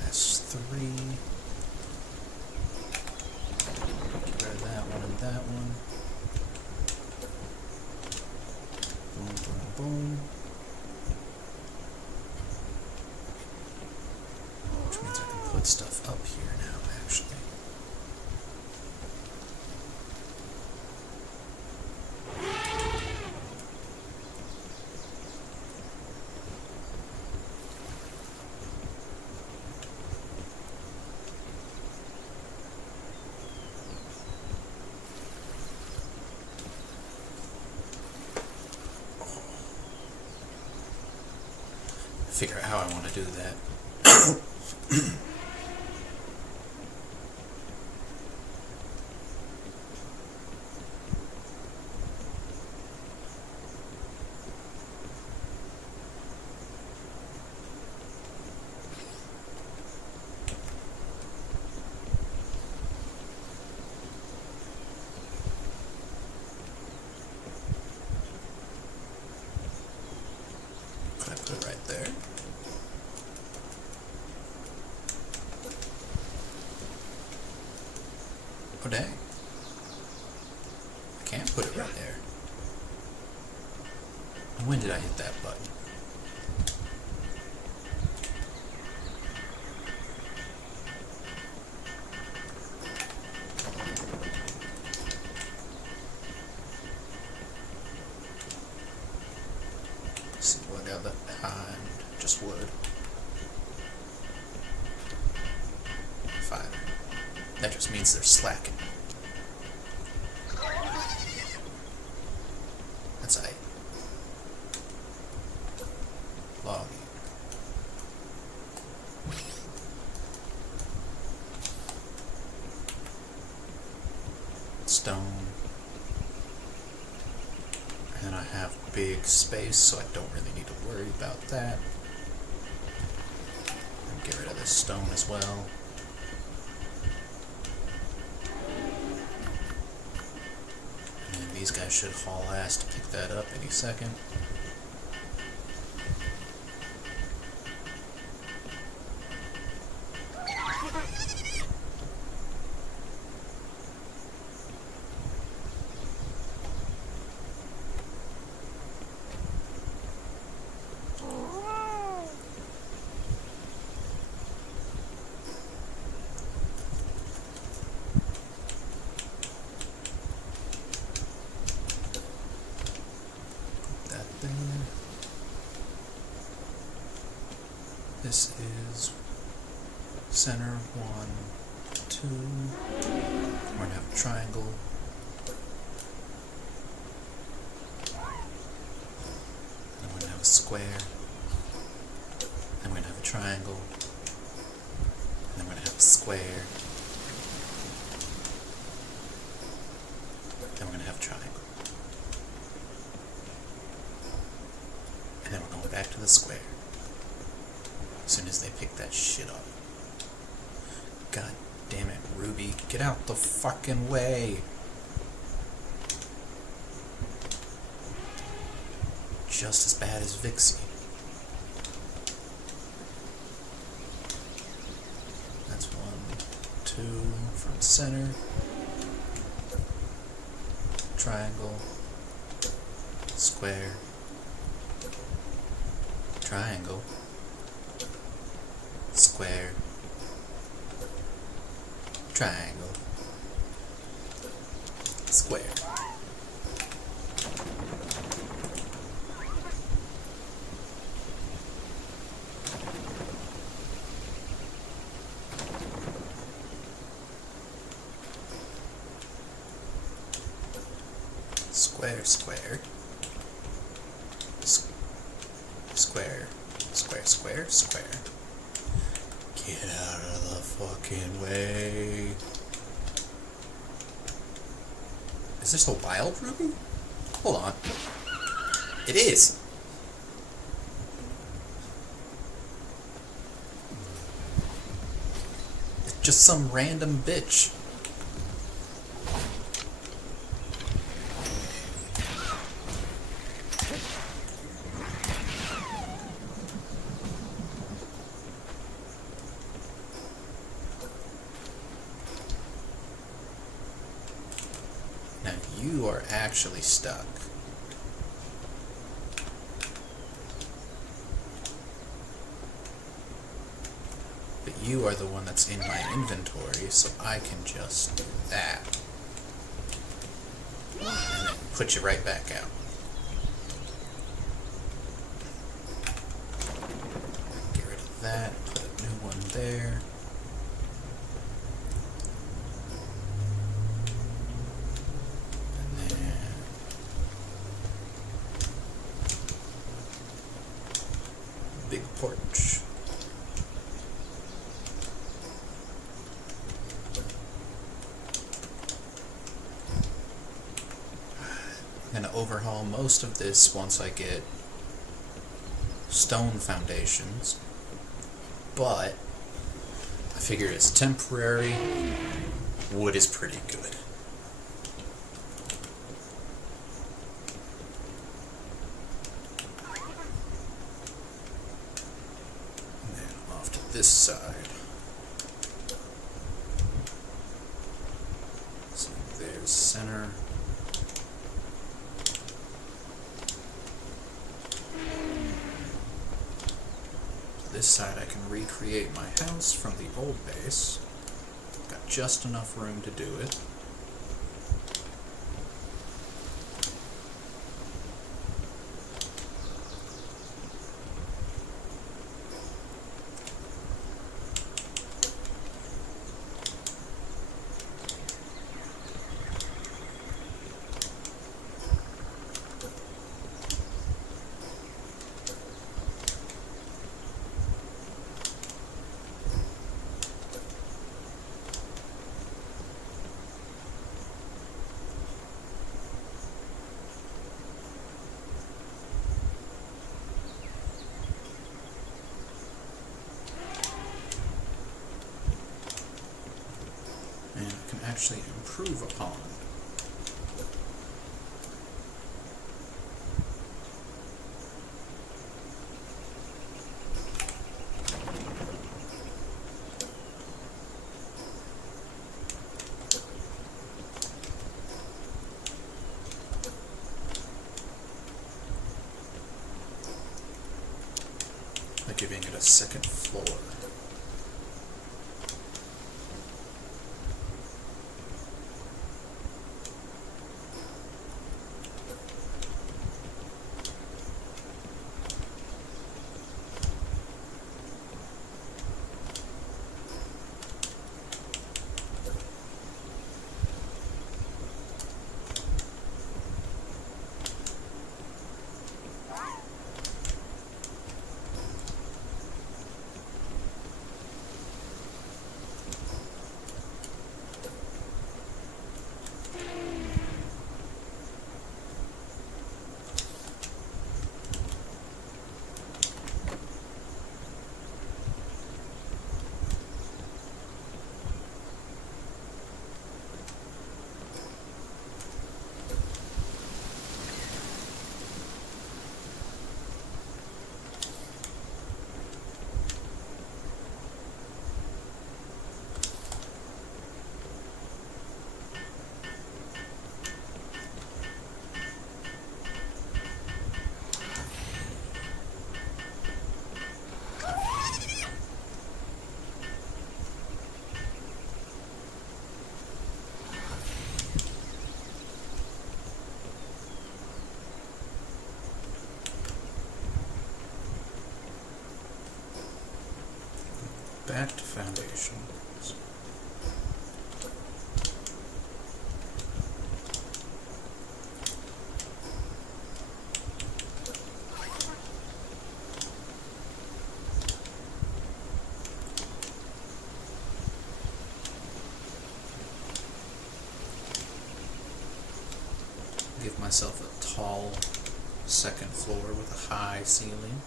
That's 3. Get rid of that one and that one. Boom, boom, boom. Which means I can put stuff up here now, actually. Figure out how I want to do that. Could I put it right there? Oh dang. I can't put it right there. When did I hit that button? Let's see what I got left behind. Just wood. 5. That just means they're slacking. That's aight. Logging. Stone. And I have big space, so I don't really need to worry about that. And get rid of this stone as well. These guys should haul ass to pick that up any second. center, 1, 2. We're going to have a triangle. And we're going to have a square. And we're going to have a triangle. And then we're going to have a square. And we're going to have a triangle. And then we're going back to the square. As soon as they pick that shit up. God damn it, Ruby. Get out the fucking way. Just as bad as Vixie. That's 1, 2 from center. Triangle. Square. Triangle. Square. Triangle. Square. Square, square. Square, square, square, square. Get out of the fucking way. Is this a wild Ruby? Hold on. It is. It's just some random bitch. Now you are actually stuck. But you are the one that's in my inventory, so I can just do that. And then put you right back out. Get rid of that, put a new one there. Big porch. I'm gonna overhaul most of this once I get stone foundations, but I figured it's temporary. Wood is pretty good. This side. So there's center. This side I can recreate my house from the old base. Got just enough room to do it. Actually improve upon. By giving it a second floor. back to foundation. Give myself a tall second floor with a high ceiling.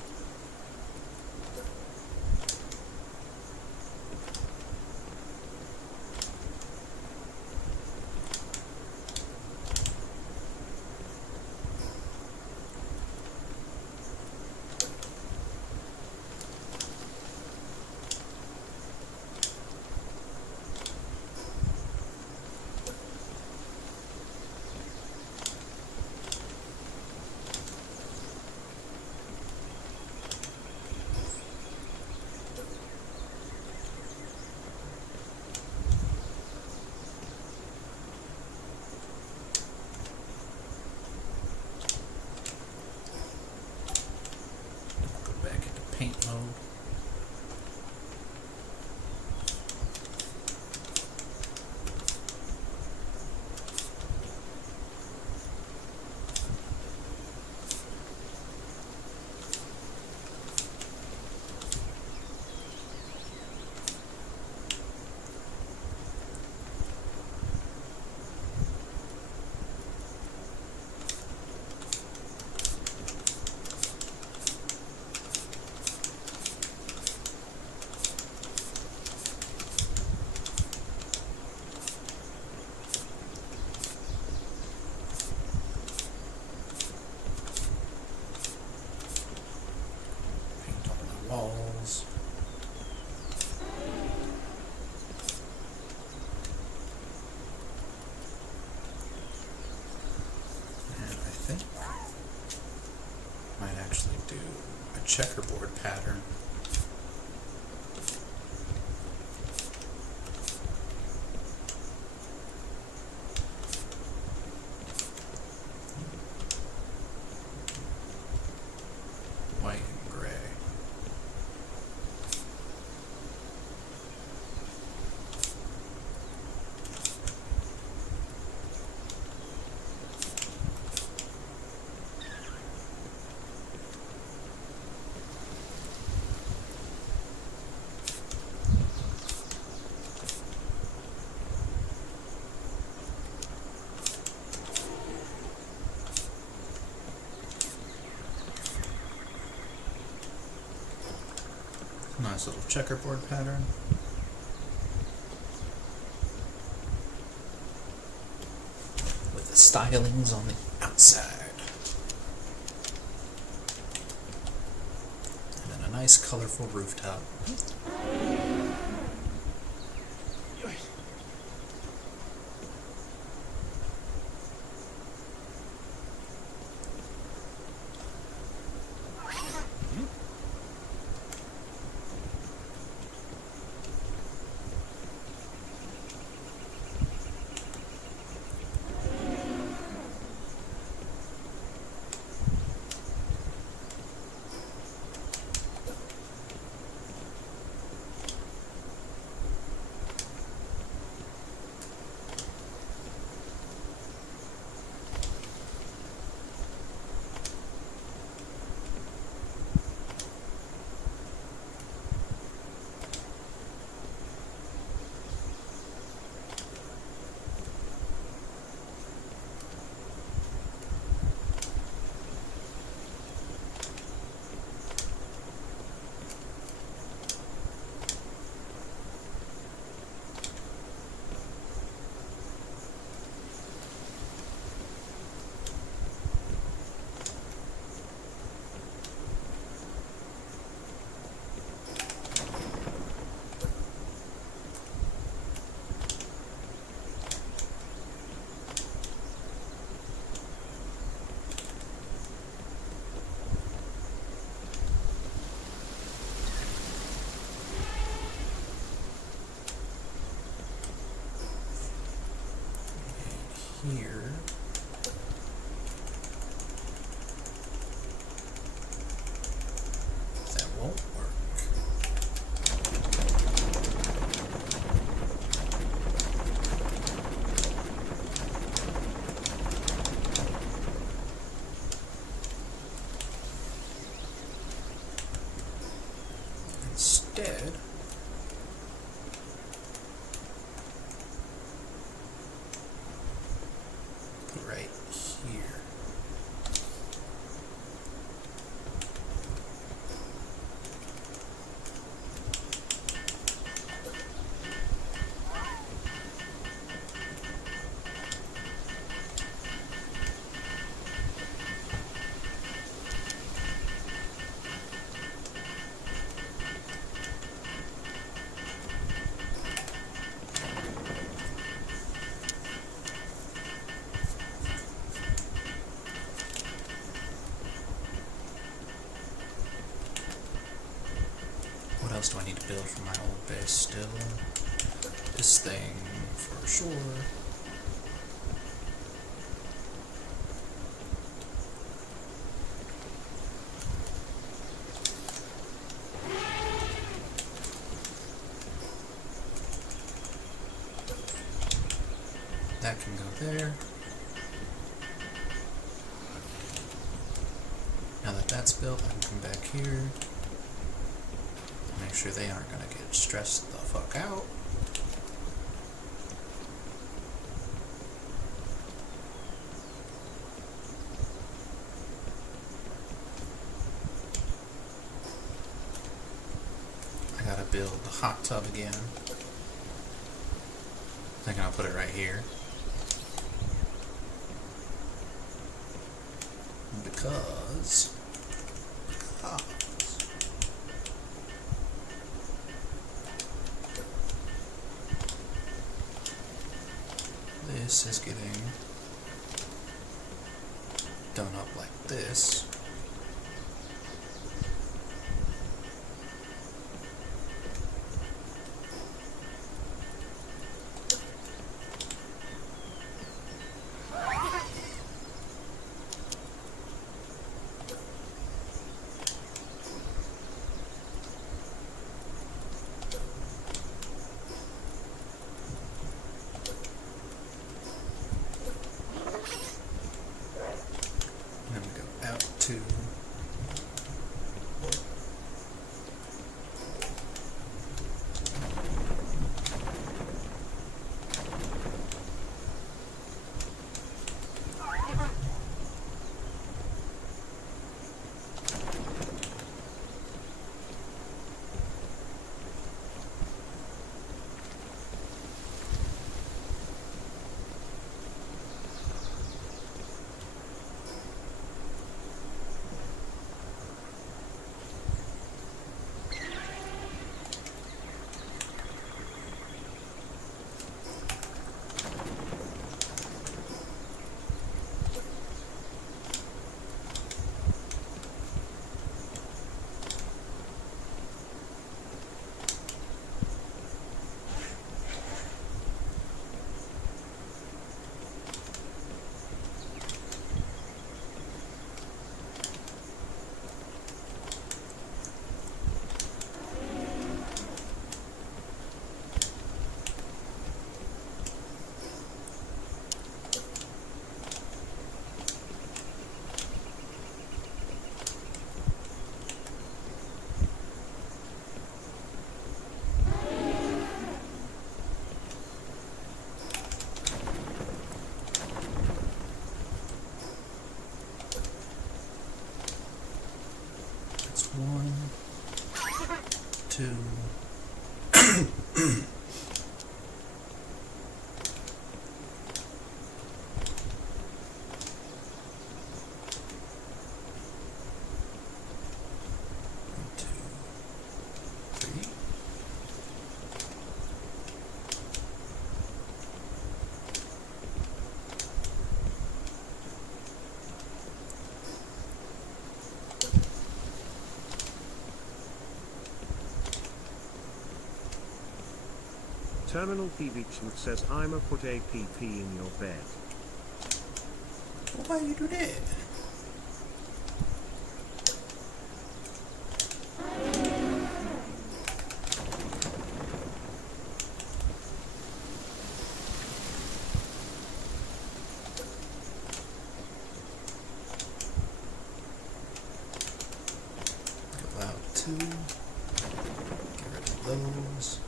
Paint mode. Walls. And I think I might actually do a checkerboard pattern. White and gray. Nice little checkerboard pattern. With the stylings on the outside. And then a nice colorful rooftop. Here. That won't work. else do I need to build for my old base still? This thing, for sure. That can go there. Now that that's built, I can come back here. Make sure they aren't gonna get stressed the fuck out. I gotta build the hot tub again. I think I'll put it right here. Because this is getting done up like this. And then we go out to that's 1, 2. 2, 3. Terminal PV Truth says I'ma put a PP in your bed. Well, why you do that? Go out 2. Get rid of those.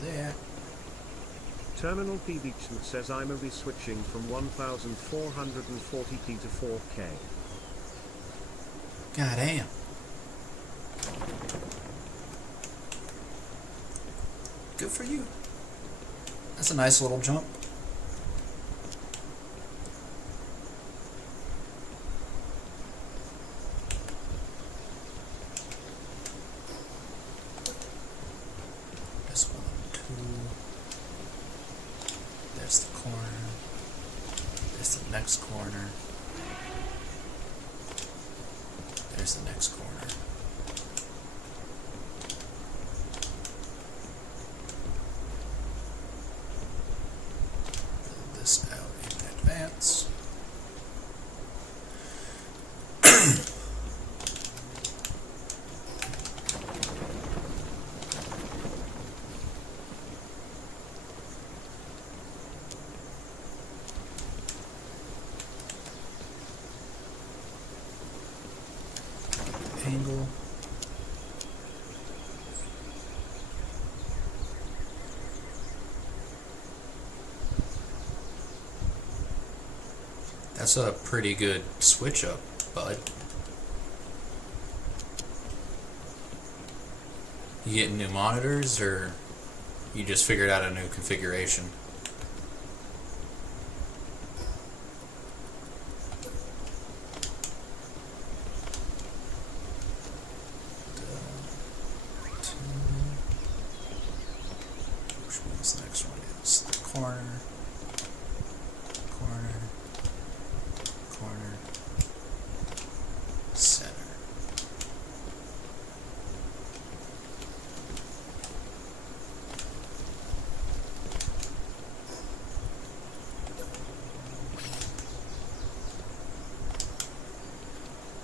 There. Terminal PV Truth says I'ma be switching from 1440p to 4K. God damn. Good for you. That's a nice little jump. This one, 2. There's the corner. next corner. There's the next corner. Build this out in advance. Angle. That's a pretty good switch up, bud. You getting new monitors, or you just figured out a new configuration? Which means the next one is the corner, corner, corner, center.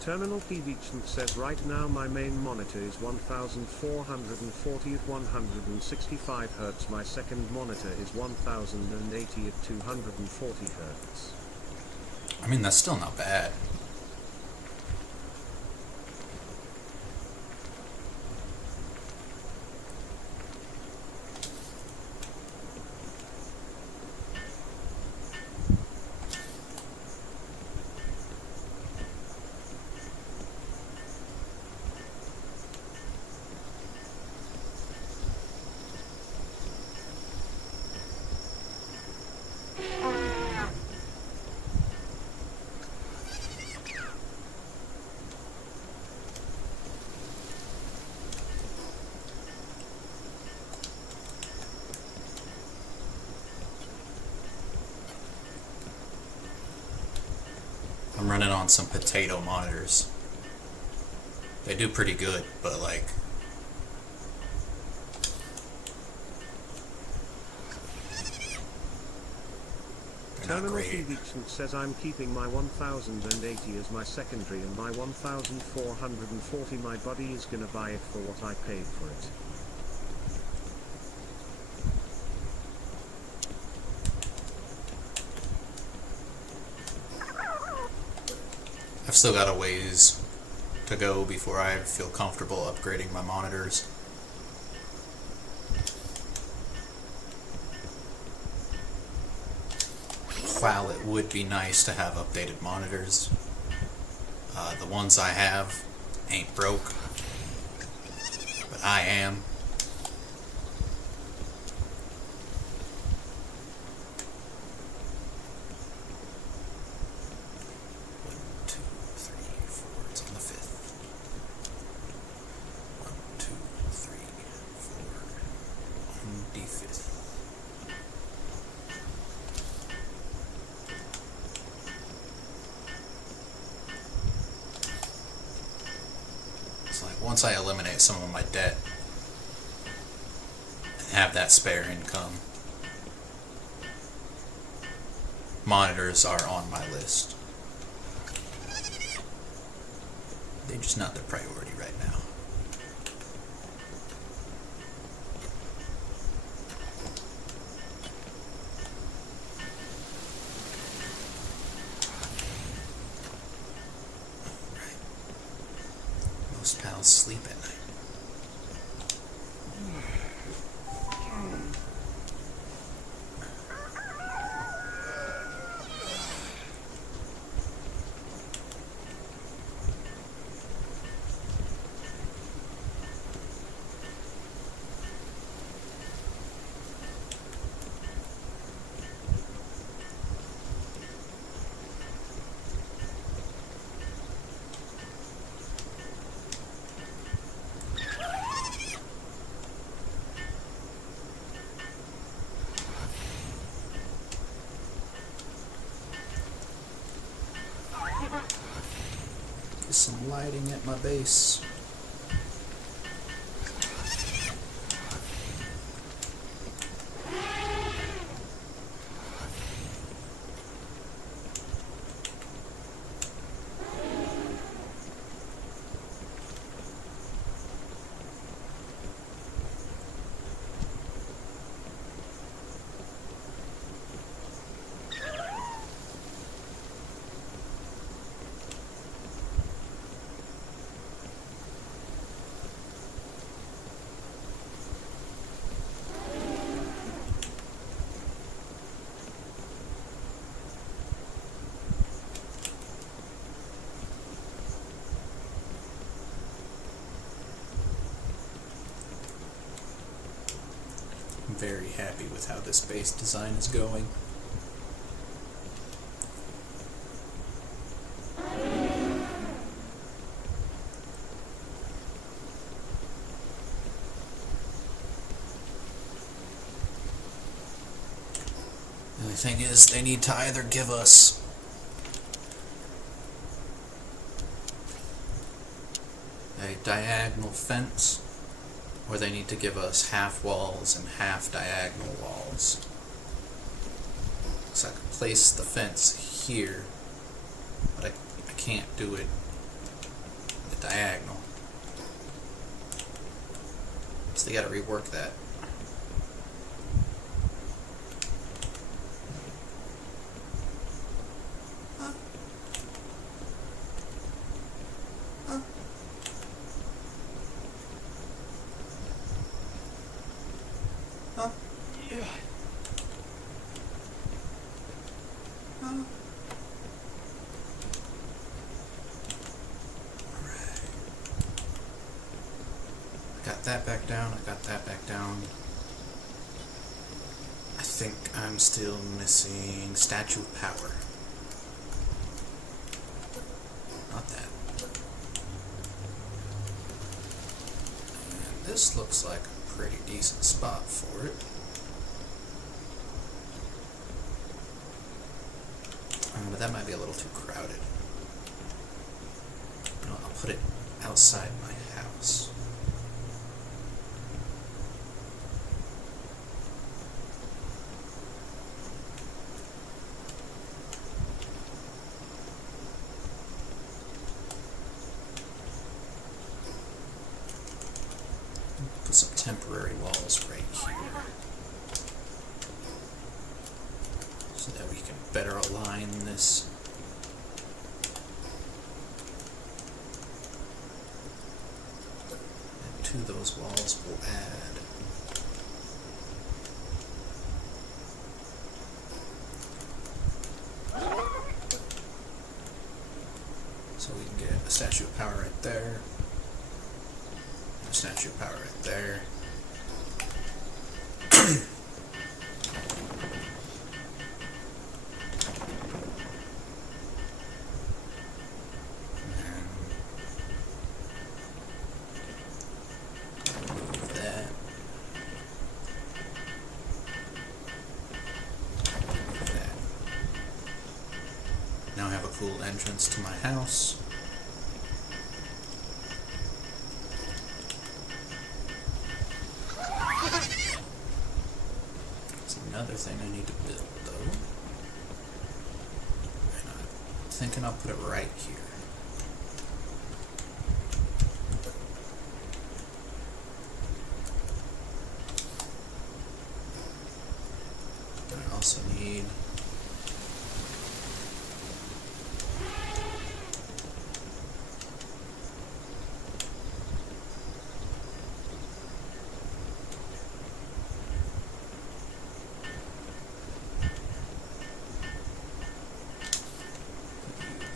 Terminal PV says right now my main monitor is 1440 at 165 Hz. My second monitor is 1080 at 240 Hz. I mean, that's still not bad. I'm running on some potato monitors. They do pretty good, but like, they're not Terminal great. PV says I'm keeping my 1080 as my secondary and my 1440 my buddy is gonna buy it for what I paid for it. I've still got a ways to go before I feel comfortable upgrading my monitors. While it would be nice to have updated monitors, the ones I have ain't broke, but I am. Once I eliminate some of my debt and have that spare income, monitors are on my list. They're just not the priority right now. Most pals sleep at night. Get some lighting at my base. I'm very happy with how this base design is going. The only thing is, they need to either give us a diagonal fence, or they need to give us half walls and half diagonal walls. So I can place the fence here, but I can't do it the diagonal. So they gotta rework that. Got that back down, I got that back down. I think I'm still missing Statue of Power. Not that. And this looks like a pretty decent spot for it. But that might be a little too crowded. No, I'll put it outside my house. Put some temporary walls right here, so that we can better align this. And to those walls we'll add so we can get a Statue of Power right there. Statue of Power right there. And move that. Move that. Now I have a cool entrance to my house. Another thing I need to build, though. And I'm thinking I'll put it right here. I also need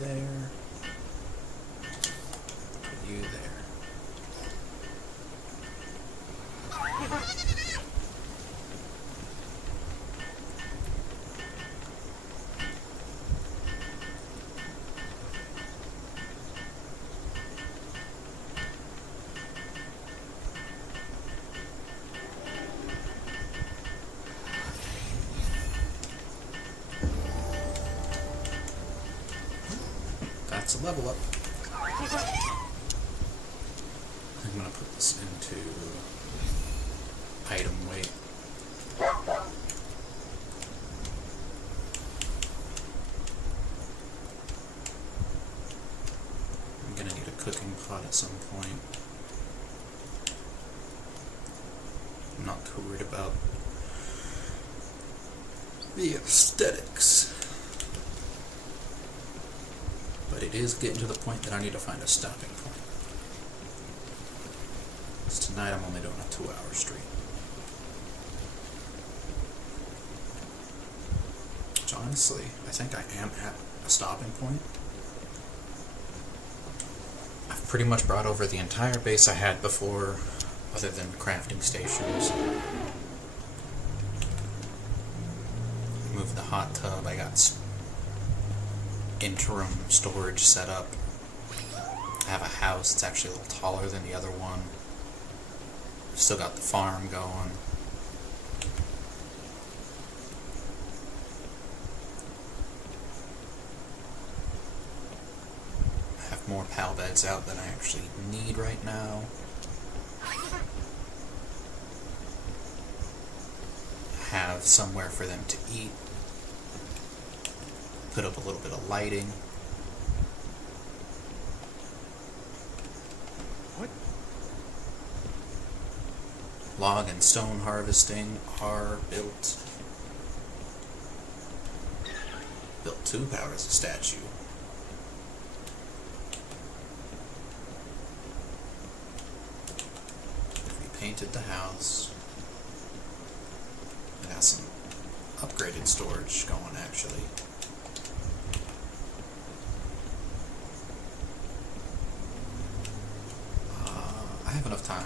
there, you there. That's a level up. I'm gonna put this into item weight. I'm gonna need a cooking pot at some point. I'm not too worried about the aesthetics. But it is getting to the point that I need to find a stopping point. Because tonight I'm only doing a 2-hour stream. Which honestly, I think I am at a stopping point. I've pretty much brought over the entire base I had before, other than crafting stations. Moved the hot tub, I got interim storage set up. I have a house that's actually a little taller than the other one. Still got the farm going. I have more pal beds out than I actually need right now. Have somewhere for them to eat. Put up a little bit of lighting. What? Log and stone harvesting are built. Built 2 powers a statue. Repainted the house. I got some upgraded storage going actually. I have enough time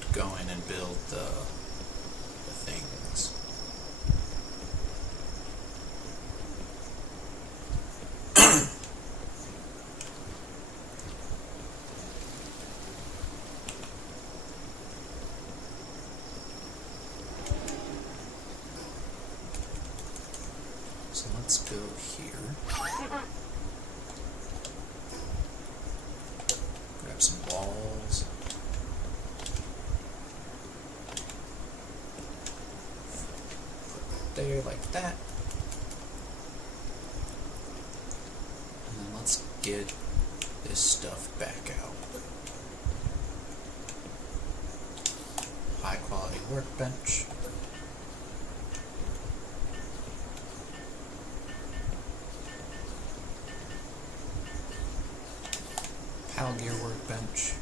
to go in and build the things. So let's go here. Grab some walls. Put it there like that. And then let's get this stuff back out. High quality workbench. Pal gear workbench.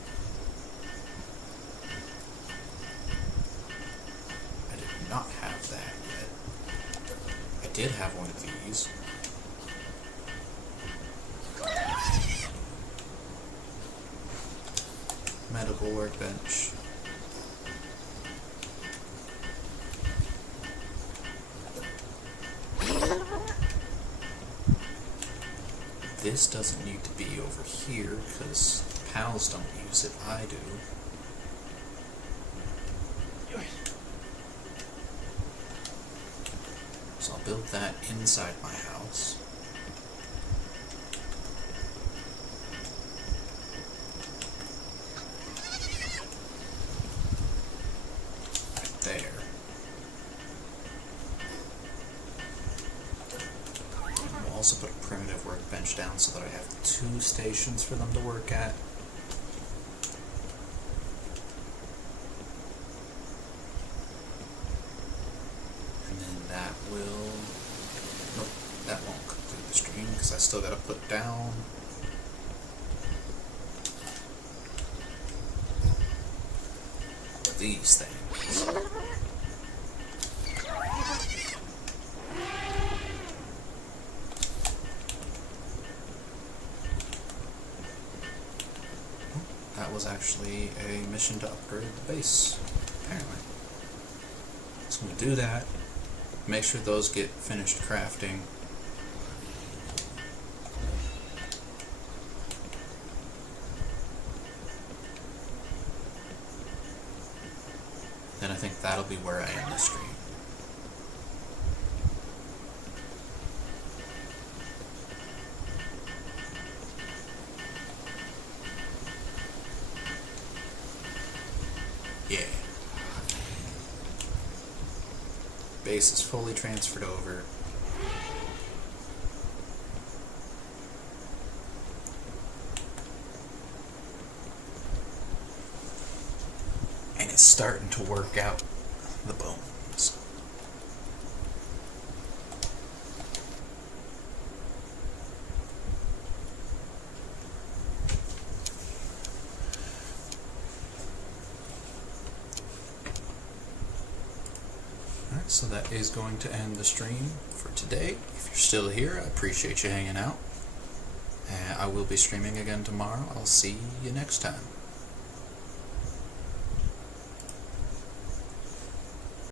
I did not have that yet. I did have one of these. Medical workbench. This doesn't need to be over here because pals don't use it, I do. So I'll build that inside my house. Right there. I'll also put a primitive workbench down so that I have 2 stations for them to work at. And then that will... Nope, that won't complete the stream because I still gotta put down... these things. That was actually a mission to upgrade the base, apparently. So I'm going to do that, make sure those get finished crafting. Then I think that'll be where I end the stream. base is fully transferred over. And it's starting to work out the bones. Alright, so that is going to end the stream for today. If you're still here, I appreciate you hanging out. I will be streaming again tomorrow. I'll see you next time.